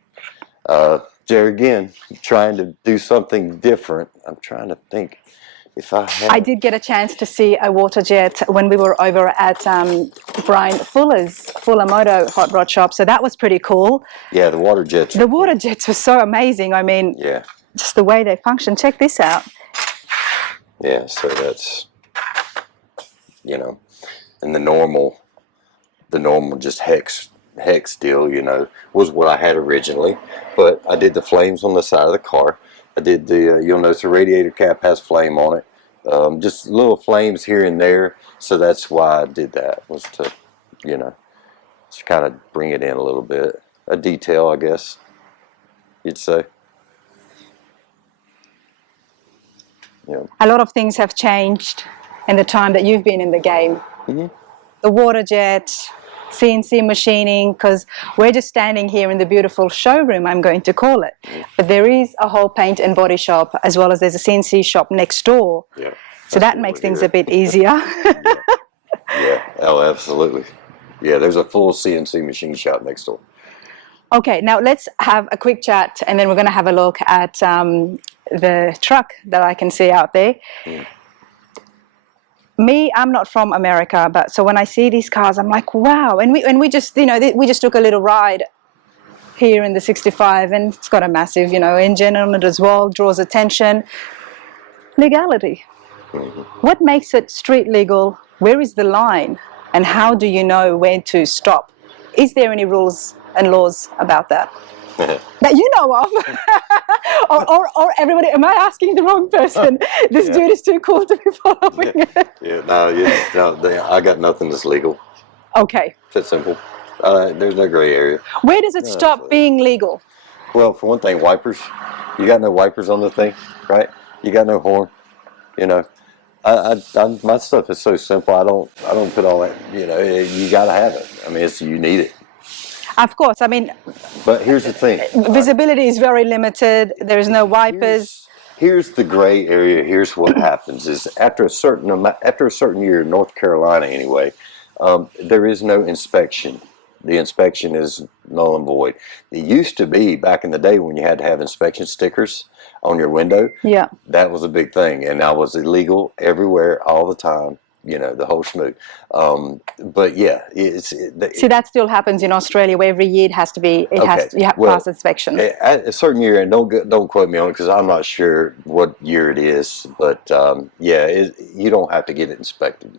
There again, trying to do something different. I'm trying to think if I had. I did get a chance to see a water jet when we were over at Brian Fuller Moto Hot Rod Shop, so that was pretty cool. Yeah, the water jets. The water jets were so amazing. I mean, yeah, just the way they function. Check this out. Yeah, so that's, and the normal just hex deal, was what I had originally. But I did the flames on the side of the car. I did you'll notice the radiator cap has flame on it. Just little flames here and there. So that's why I did that, was to, just kind of bring it in a little bit. A detail, I guess you'd say. Yeah. A lot of things have changed in the time that you've been in the game. Mm-hmm. The water jet, CNC machining, because we're just standing here in the beautiful showroom, I'm going to call it. But there is a whole paint and body shop, as well as there's a CNC shop next door. Yeah. So that makes things a bit easier. Yeah, oh, absolutely. Yeah, there's a full CNC machine shop next door. Okay, now let's have a quick chat, and then we're going to have a look at the truck that I can see out there. Mm. Me, I'm not from America, but so when I see these cars, I'm like, wow. And we just, we just took a little ride here in the 65, and it's got a massive, engine on it as well, draws attention. Legality. Mm-hmm. What makes it street legal? Where is the line? and how do you know when to stop? Is there any rules and laws about that that you know of? or everybody, am I asking the wrong person? This dude is too cool to be following it. I got nothing that's legal. Okay. It's that simple. There's no gray area. Where does it stop being legal? Well, for one thing, wipers. You got no wipers on the thing, right? You got no horn. You know, my stuff is so simple. I don't put all that. You know, you got to have it. I mean, you need it. Of course. I mean, but here's the thing: visibility is very limited. There's no wipers. Here's the gray area. Here's what happens: is after a certain year in North Carolina, anyway, there is no inspection. The inspection is null and void. It used to be back in the day when you had to have inspection stickers on your window. Yeah. That was a big thing, and that was illegal everywhere, all the time. You know, the whole schmoot. But yeah, see, that still happens in Australia, where every year it has to be. You have to pass inspection. At a certain year, and don't quote me on it because I'm not sure what year it is. But you don't have to get it inspected.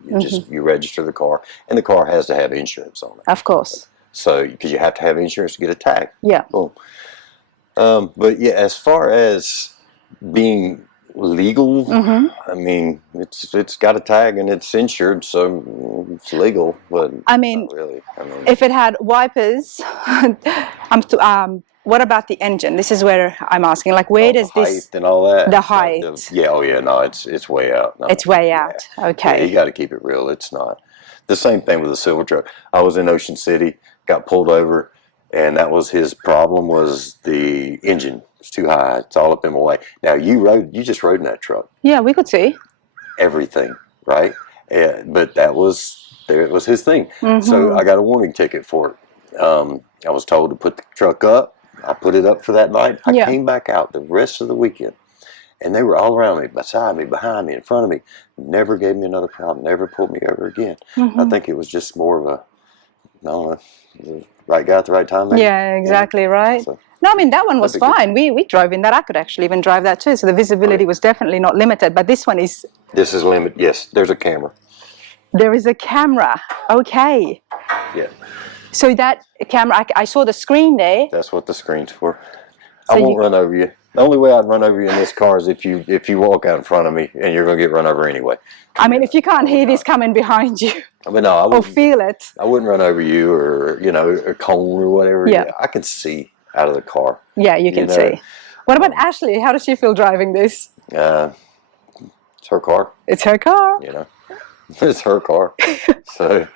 You register the car, and the car has to have insurance on it. Of course. So, because you have to have insurance to get a tag. Yeah. Boom. But yeah, as far as being legal, I mean, it's got a tag and it's insured, so it's legal. But I mean, not really. If it had wipers, what about the engine? This is where I'm asking. Like, where does the this height and all that? The height. No, it's way out. No, it's way out. Okay. Yeah, you got to keep it real. It's not the same thing with the silver truck. I was in Ocean City, got pulled over, and that was his problem. Was the engine? It's too high. It's all up in my way. Now you just rode in that truck. Yeah, we could see everything, right? Yeah, but it was his thing. So I got a warning ticket for it. I was told to put the truck up. I put it up for that night. I came back out the rest of the weekend, and they were all around me, beside me, behind me, in front of me. Never gave me another problem. Never pulled me over again. I think it was just more of the right guy at the right time. Maybe. Yeah, exactly, right. So, no, I mean, that one was fine. We drove in that. I could actually even drive that too. So the visibility was definitely not limited. But this one is... This is limited. Yes, there's a camera. There is a camera. Okay. Yeah. So that camera, I saw the screen there. That's what the screen's for. So I won't run over you. The only way I'd run over you in this car is if you walk out in front of me, and you're going to get run over anyway. I mean, if you can't hear this coming behind you, I mean, no, or feel it. I wouldn't run over you, or a cone or whatever. Yeah, I can see out of the car. Yeah, you can see. What about Ashley? How does she feel driving this? It's her car. It's her car. It's her car. So.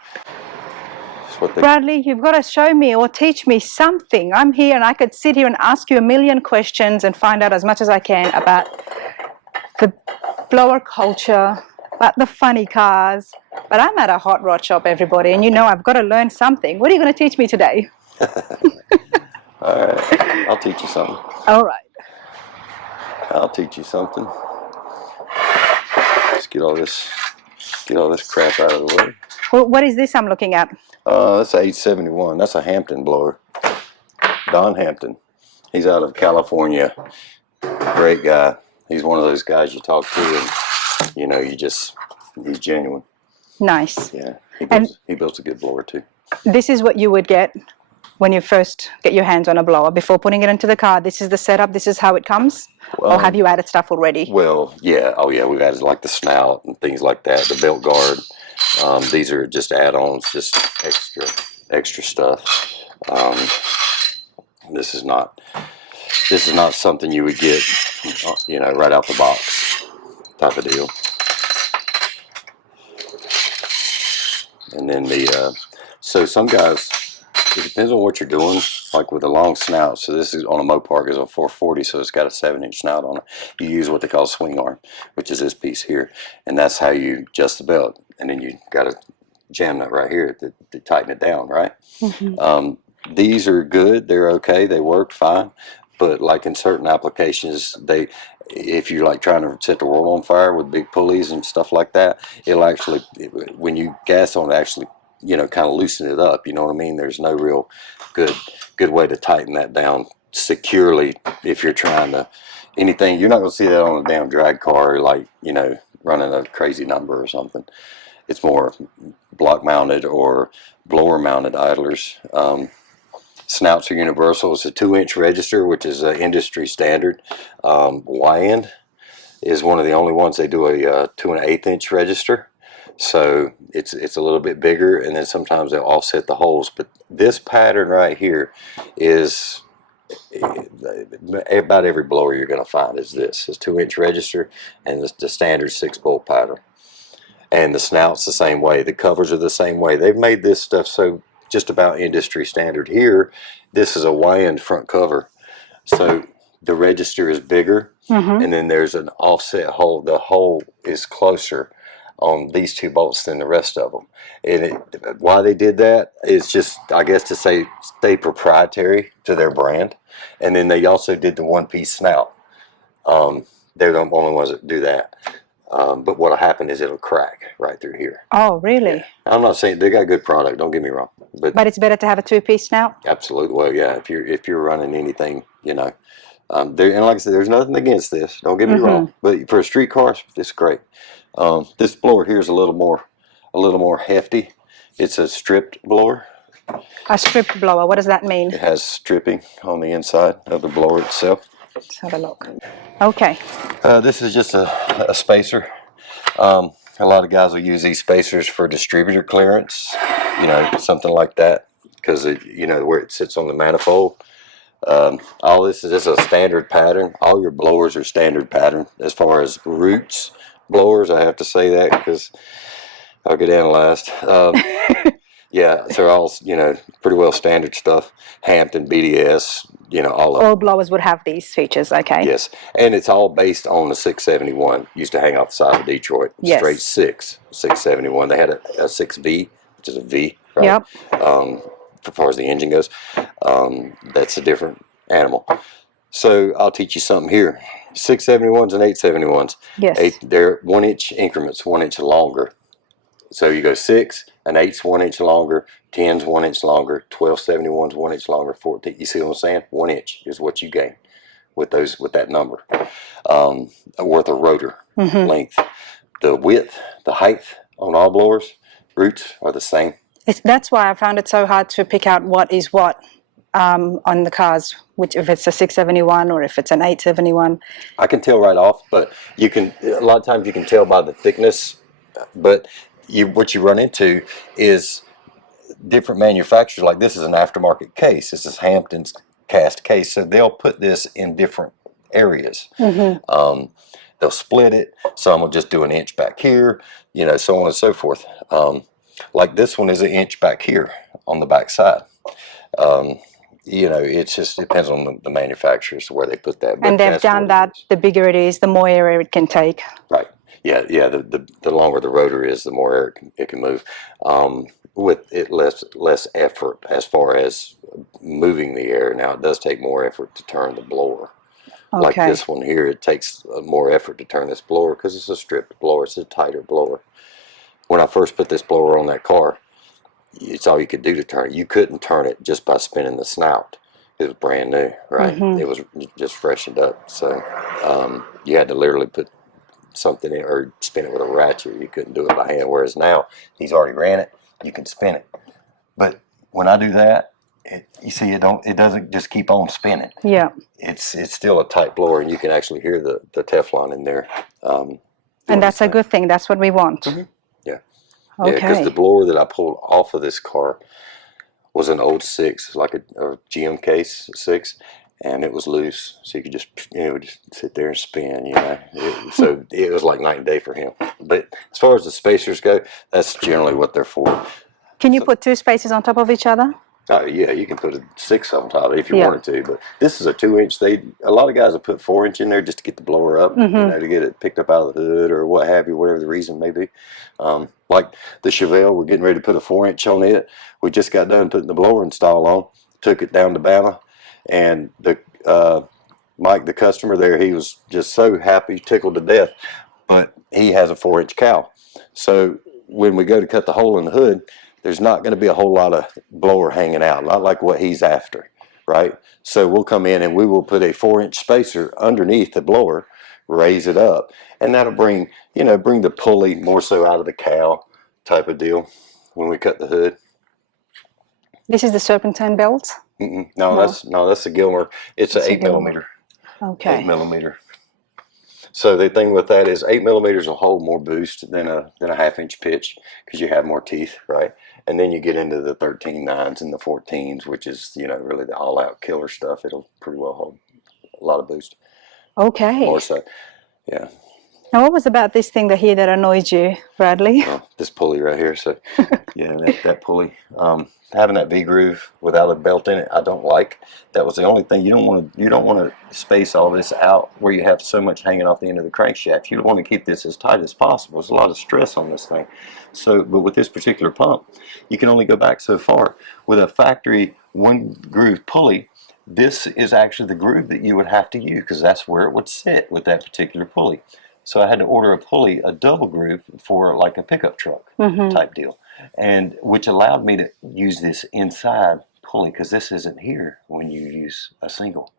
Bradley, you've got to show me or teach me something. I'm here and I could sit here and ask you a million questions and find out as much as I can about the blower culture, about the funny cars. But I'm at a hot rod shop, everybody, and I've got to learn something. What are you going to teach me today? All right. I'll teach you something. All right. I'll teach you something. Let's get all this crap out of the way. Well, what is this I'm looking at? That's an 871. That's a Hampton blower. Don Hampton. He's out of California. Great guy. He's one of those guys you talk to and, he's genuine. Nice. Yeah. He builds a good blower too. This is what you would get when you first get your hands on a blower. Before putting it into the car, this is the setup, this is how it comes? Or have you added stuff already? Well, yeah. Oh, yeah. We've added like the snout and things like that, the belt guard. These are just add-ons, just extra stuff. This is not something you would get, right out the box type of deal. And then so some guys, it depends on what you're doing, like with a long snout. So this is on a Mopar is a 440, so it's got a 7-inch snout on it. You use what they call a swing arm, which is this piece here, and that's how you adjust the belt. And then you got to jam that right here to tighten it down, right? These are good. They're okay. They work fine. But like in certain applications, if you're like trying to set the world on fire with big pulleys and stuff like that, it'll actually, when you gas on it, actually, kind of loosen it up. You know what I mean? There's no real good way to tighten that down securely if you're trying to anything. You're not going to see that on a damn drag car, like, running a crazy number or something. it's more block mounted or blower mounted idlers. Snouts are universal. It's a 2-inch register, which is an industry standard. Y-end is one of the only ones they do a 2 1/8 inch register. So it's a little bit bigger, and then sometimes they'll offset the holes. But this pattern right here is about every blower you're going to find is this. It's 2-inch register and the standard 6-bolt pattern. And the snout's the same way. The covers are the same way. They've made this stuff so just about industry standard. Here, this is a Y-end front cover. So the register is bigger, and then there's an offset hole. The hole is closer on these 2 bolts than the rest of them. And why they did that is just, I guess, to stay proprietary to their brand. And then they also did the 1-piece snout. They're the only ones that do that. But what'll happen is it'll crack right through here. Oh, really? Yeah. I'm not saying they got a good product. Don't get me wrong. But it's better to have a 2-piece snout. Absolutely. Well, yeah. If you're running anything, you know, and like I said, there's nothing against this. Don't get me wrong. But for a street car, it's great. This blower here is a little more hefty. It's a stripped blower. A stripped blower. What does that mean? It has stripping on the inside of the blower itself. Let's have a look. Okay. This is just a spacer. A lot of guys will use these spacers for distributor clearance, you know, something like that, because you know where it sits on the manifold. All this is just a standard pattern. All your blowers are standard pattern as far as roots blowers. I have to say that because I'll get analyzed. Yeah, so all, you know, pretty well standard stuff. Hampton, BDS, you know, all of All blowers would have these features, okay? Yes, and it's all based on the 671. Used to hang off the side of Detroit. Yes. Straight 671. They had a 6V, which is a V, right? Yep. As far as the engine goes, that's a different animal. So I'll teach you something here. 671s and 871s. Yes. They're 1-inch increments, 1 inch longer. So you go 6, and 8's 1 inch longer, 10's 1 inch longer, 1271's 1 inch longer, 14. You see what I'm saying? 1 inch is what you gain with that number worth of rotor length. The width, the height on all blowers, roots are the same. That's why I found it so hard to pick out what is what on the cars, which if it's a 671 or if it's an 871. I can tell right off, but a lot of times you can tell by the thickness, but what you run into is different manufacturers. Like this is an aftermarket case. This is Hampton's cast case, so they'll put this in different areas. They'll split it. Some will just do an inch back here, you know, so on and so forth. Like this one is an inch back here on the back side. You know, it depends on the manufacturers where they put that. And they've done that. The bigger it is, the more area it can take. Right. Yeah. The longer the rotor is, the more air it can move. With it less effort as far as moving the air. Now it does take more effort to turn the blower. Okay. Like this one here, it takes more effort to turn this blower because it's a stripped blower. It's a tighter blower. When I first put this blower on that car, it's all you could do to turn it. You couldn't turn it just by spinning the snout. It was brand new, right? It was just freshened up. So you had to literally put something in or spin it with a ratchet. You couldn't do it by hand. Whereas now, he's already ran it. You can spin it. But when I do that, you see, it doesn't just keep on spinning. Yeah. It's still a tight blower, and you can actually hear the Teflon in there. And that's a good thing. That's what we want. Yeah. Okay. Yeah, because the blower that I pulled off of this car was an old 6, like a GM case 6, and it was loose, so you could just sit there and spin, you know. So it was like night and day for him. But as far as the spacers go, that's generally what they're for. Can you put 2 spacers on top of each other? Yeah, you can put 6 on top if you wanted to, but this is a 2-inch. A lot of guys will put 4-inch in there just to get the blower up, you know, to get it picked up out of the hood or what have you, whatever the reason may be. Like the Chevelle, we're getting ready to put a 4-inch on it. We just got done putting the blower install on, took it down to Bama, and Mike, the customer there, he was just so happy, tickled to death. But he has a 4-inch cowl, so when we go to cut the hole in the hood, there's not going to be a whole lot of blower hanging out, not like what he's after, right? So we'll come in and we will put a 4-inch spacer underneath the blower, raise it up, and that'll bring the pulley more so out of the cowl type of deal when we cut the hood. This is the serpentine belt? No, that's the Gilmer. It's an 8mm. Okay. 8mm. So the thing with that is 8mm will hold more boost than a 1/2-inch pitch because you have more teeth, right? And then you get into the 13.9s and the 14s, which is, you know, really the all-out killer stuff. It'll pretty well hold a lot of boost. Okay. More so, yeah. Now, what was about this thing here that annoyed you, Bradley? This pulley right here. So, yeah, that pulley. Having that V groove without a belt in it, I don't like. That was the only thing. You don't want to space all this out where you have so much hanging off the end of the crankshaft. You want to keep this as tight as possible. There's a lot of stress on this thing. So, but with this particular pump, you can only go back so far. With a factory one groove pulley, this is actually the groove that you would have to use because that's where it would sit with that particular pulley. So I had to order a pulley, a double groove for like a pickup truck type deal, and which allowed me to use this inside pulley because this isn't here when you use a single,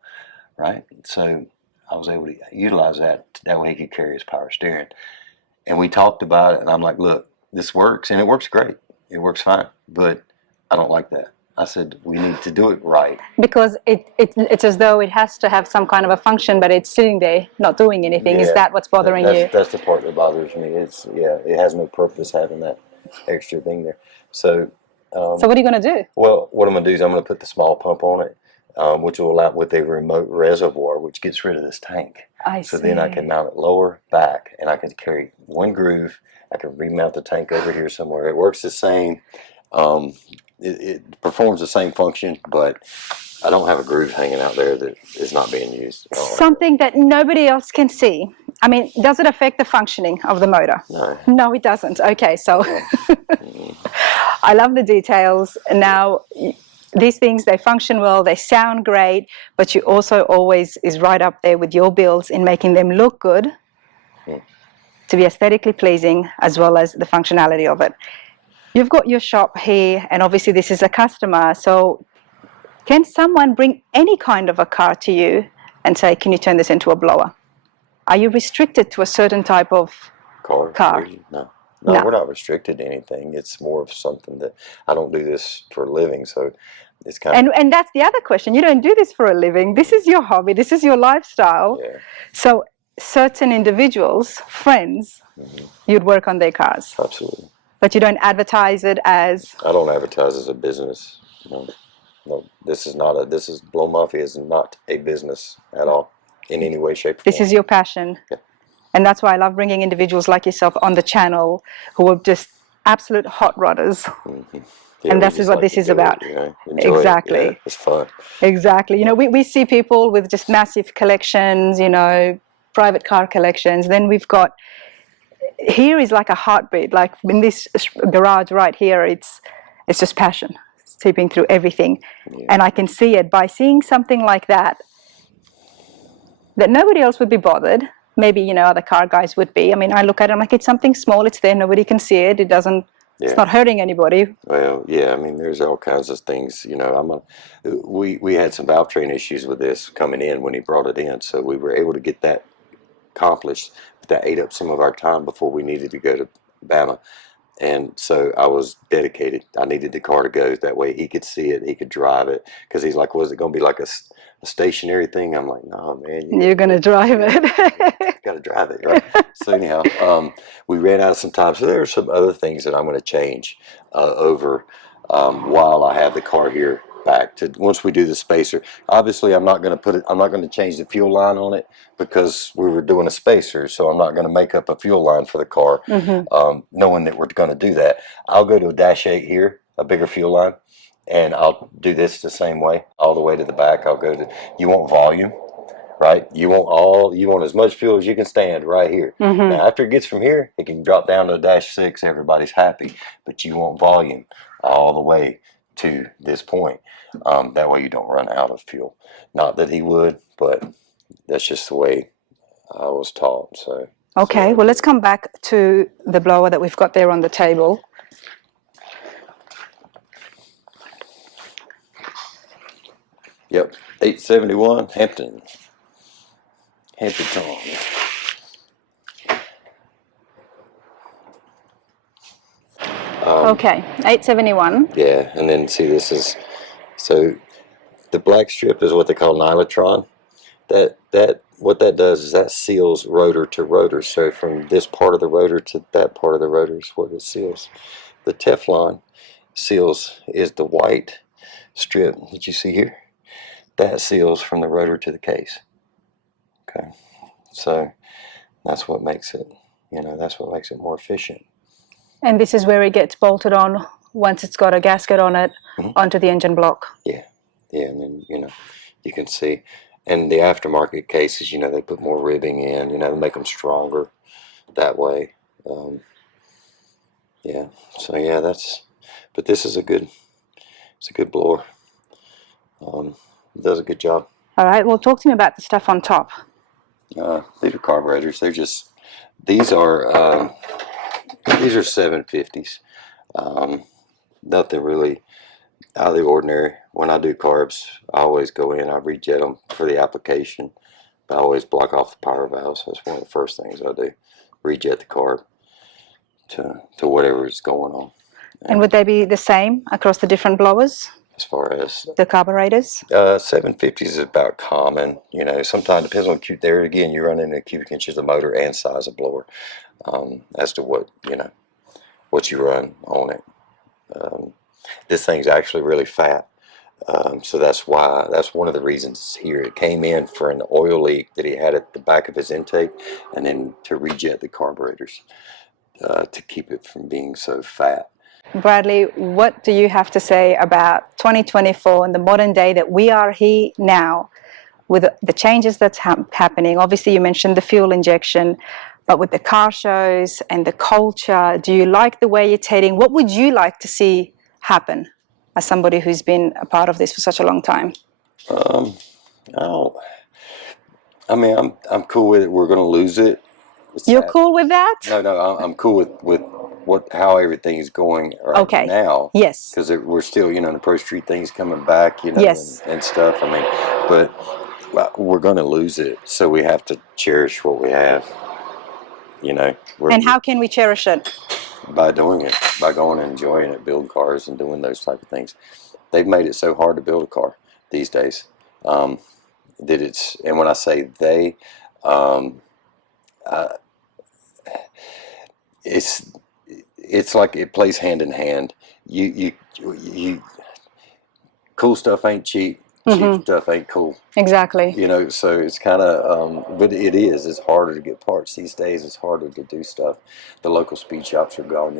right? So I was able to utilize that way he could carry his power steering. And we talked about it, and I'm like, look, this works, and it works great. It works fine, but I don't like that. I said, we need to do it right. Because it's as though it has to have some kind of a function, but it's sitting there not doing anything. Yeah, is that what's bothering you? That's the part that bothers me. It has no purpose having that extra thing there. So what are you going to do? Well, what I'm going to do is I'm going to put the small pump on it, which will allow with a remote reservoir, which gets rid of this tank. So then I can mount it lower back, and I can carry one groove. I can remount the tank over here somewhere. It works the same. It performs the same function, but I don't have a groove hanging out there that is not being used. Something that nobody else can see. I mean, does it affect the functioning of the motor? No. No, it doesn't. Okay, so I love the details. Now, these things, they function well, they sound great, but you also always is right up there with your builds in making them look good, to be aesthetically pleasing, as well as the functionality of it. You've got your shop here, and obviously this is a customer, so can someone bring any kind of a car to you and say, can you turn this into a blower? Are you restricted to a certain type of car? No, we're not restricted to anything. It's more of something that I don't do this for a living, so it's kind of... And that's the other question. You don't do this for a living. This is your hobby. This is your lifestyle. Yeah. So certain individuals, friends, you'd work on their cars. Absolutely. But you don't advertise it as... I don't advertise as a business. No, this is Blown Mafia is not a business at all in any way, shape, or form. This is your passion. Yeah. And that's why I love bringing individuals like yourself on the channel who are just absolute hot rodders. Yeah, and that's what this is about. Exactly. It. Yeah, it's fun. Exactly. You know, we see people with just massive collections, you know, private car collections. Then we've got, here is like a heartbeat. Like in this garage right here, it's just passion seeping through everything. Yeah. And I can see it by seeing something like that nobody else would be bothered. Maybe, you know, other car guys would be. I mean, I look at it, I'm like, it's something small, it's there, nobody can see it, it's not hurting anybody. Well, yeah, I mean, there's all kinds of things, you know. We had some valve train issues with this coming in when he brought it in, so we were able to get that accomplished, but that ate up some of our time before we needed to go to Bama. And so I was dedicated. I needed the car to go. That way he could see it, he could drive it. Because he's like, was it going to be like a stationary thing? I'm like, no, man. You're going to drive it. You got to drive it, right? So anyhow, we ran out of some time. So there are some other things that I'm going to change over while I have the car here back to once we do the spacer. Obviously, I'm not going to change the fuel line on it because we were doing a spacer, so I'm not going to make up a fuel line for the car, knowing that we're going to do that. I'll go to a dash 8 here, a bigger fuel line, and I'll do this the same way all the way to the back. I'll go to, you want volume, right? You want as much fuel as you can stand right here. Now after it gets from here, it can drop down to a dash 6, everybody's happy, but you want volume all the way to this point. That way you don't run out of fuel. Not that he would, but that's just the way I was taught. So okay, well, let's come back to the blower that we've got there on the table. Yep, 871 Hampton Tom. Okay, 871. Yeah, and then see this is, so the black strip is what they call nylitron. What that does is that seals rotor to rotor. So from this part of the rotor to that part of the rotor is what it seals. The Teflon seals is the white strip that you see here. That seals from the rotor to the case. Okay, so that's what makes it, that's what makes it more efficient. And this is where it gets bolted on once it's got a gasket on it onto the engine block. Yeah, and then you can see, and the aftermarket cases, they put more ribbing in, to make them stronger that way. Yeah, so yeah, but this is it's a good blower. It does a good job. All right, well, talk to me about the stuff on top. These are carburetors. These are 750s. Nothing really out of the ordinary. When I do carbs, I always go in, I rejet them for the application. I always block off the power valves. That's one of the first things I do. Rejet the carb to whatever is going on. And would they be the same across the different blowers? As far as the carburetors? 750s is about common. Sometimes depends on there again, you run into cubic inches of motor and size of blower, as to what you run on it. This thing's actually really fat, so that's one of the reasons it's here. It came in for an oil leak that he had at the back of his intake, and then to rejet the carburetors to keep it from being so fat. Bradley, what do you have to say about 2024 and the modern day that we are here now with the changes that's happening? Obviously, you mentioned the fuel injection, but with the car shows and the culture, do you like the way it's heading? What would you like to see happen as somebody who's been a part of this for such a long time? I'm cool with it. We're going to lose it. You're cool with that? No, I'm cool with how everything is going right now. Yes. Because we're still, the Pro Street thing's coming back, yes. and stuff. But we're going to lose it, so we have to cherish what we have. And how can we cherish it? By doing it, by going and enjoying it, building cars and doing those type of things. They've made it so hard to build a car these days. And when I say they, it's like it plays hand in hand. You cool stuff ain't cheap. Cheap stuff ain't cool. Exactly. So it's kind of, but it's harder to get parts these days. It's harder to do stuff. The local speed shops are gone.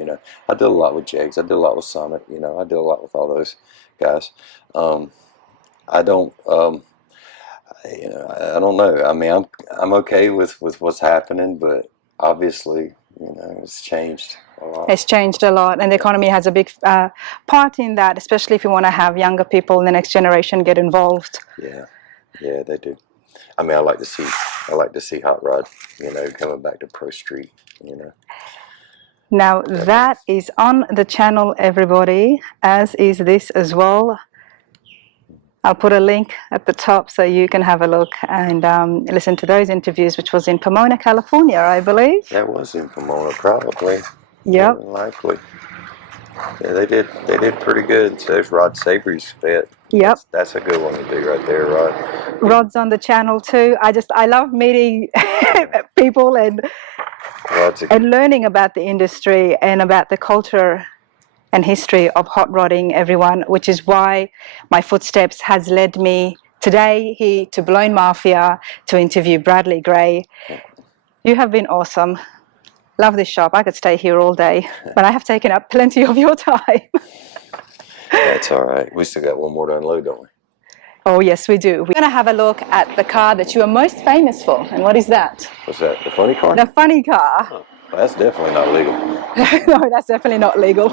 I did a lot with Jegs. I did a lot with Summit. I did a lot with all those guys. I don't, I don't know. I'm okay with what's happening, but obviously, it's changed a lot. It's changed a lot, and the economy has a big part in that, especially if you want to have younger people in the next generation get involved. Yeah, they do. I like to see Hot Rod, coming back to Pro Street, Now that is on the channel, everybody, as is this as well. I'll put a link at the top so you can have a look and listen to those interviews, which was in Pomona, California, I believe. That was in Pomona, probably. Yep. Likely. Yeah, they did pretty good. So there's Rod Sabry's fit. Yep. That's a good one to do right there, Rod. Rod's on the channel too. I love meeting people and learning about the industry and about the culture and history of hot rodding, everyone, which is why my footsteps has led me today here to Blown Mafia to interview Bradley Gray. You have been awesome. Love this shop. I could stay here all day, but I have taken up plenty of your time. That's all right. We still got one more to unload, don't we? Oh, yes, we do. We're going to have a look at the car that you are most famous for. And what is that? What's that? The funny car? The funny car. Oh, that's definitely not legal. No, that's definitely not legal.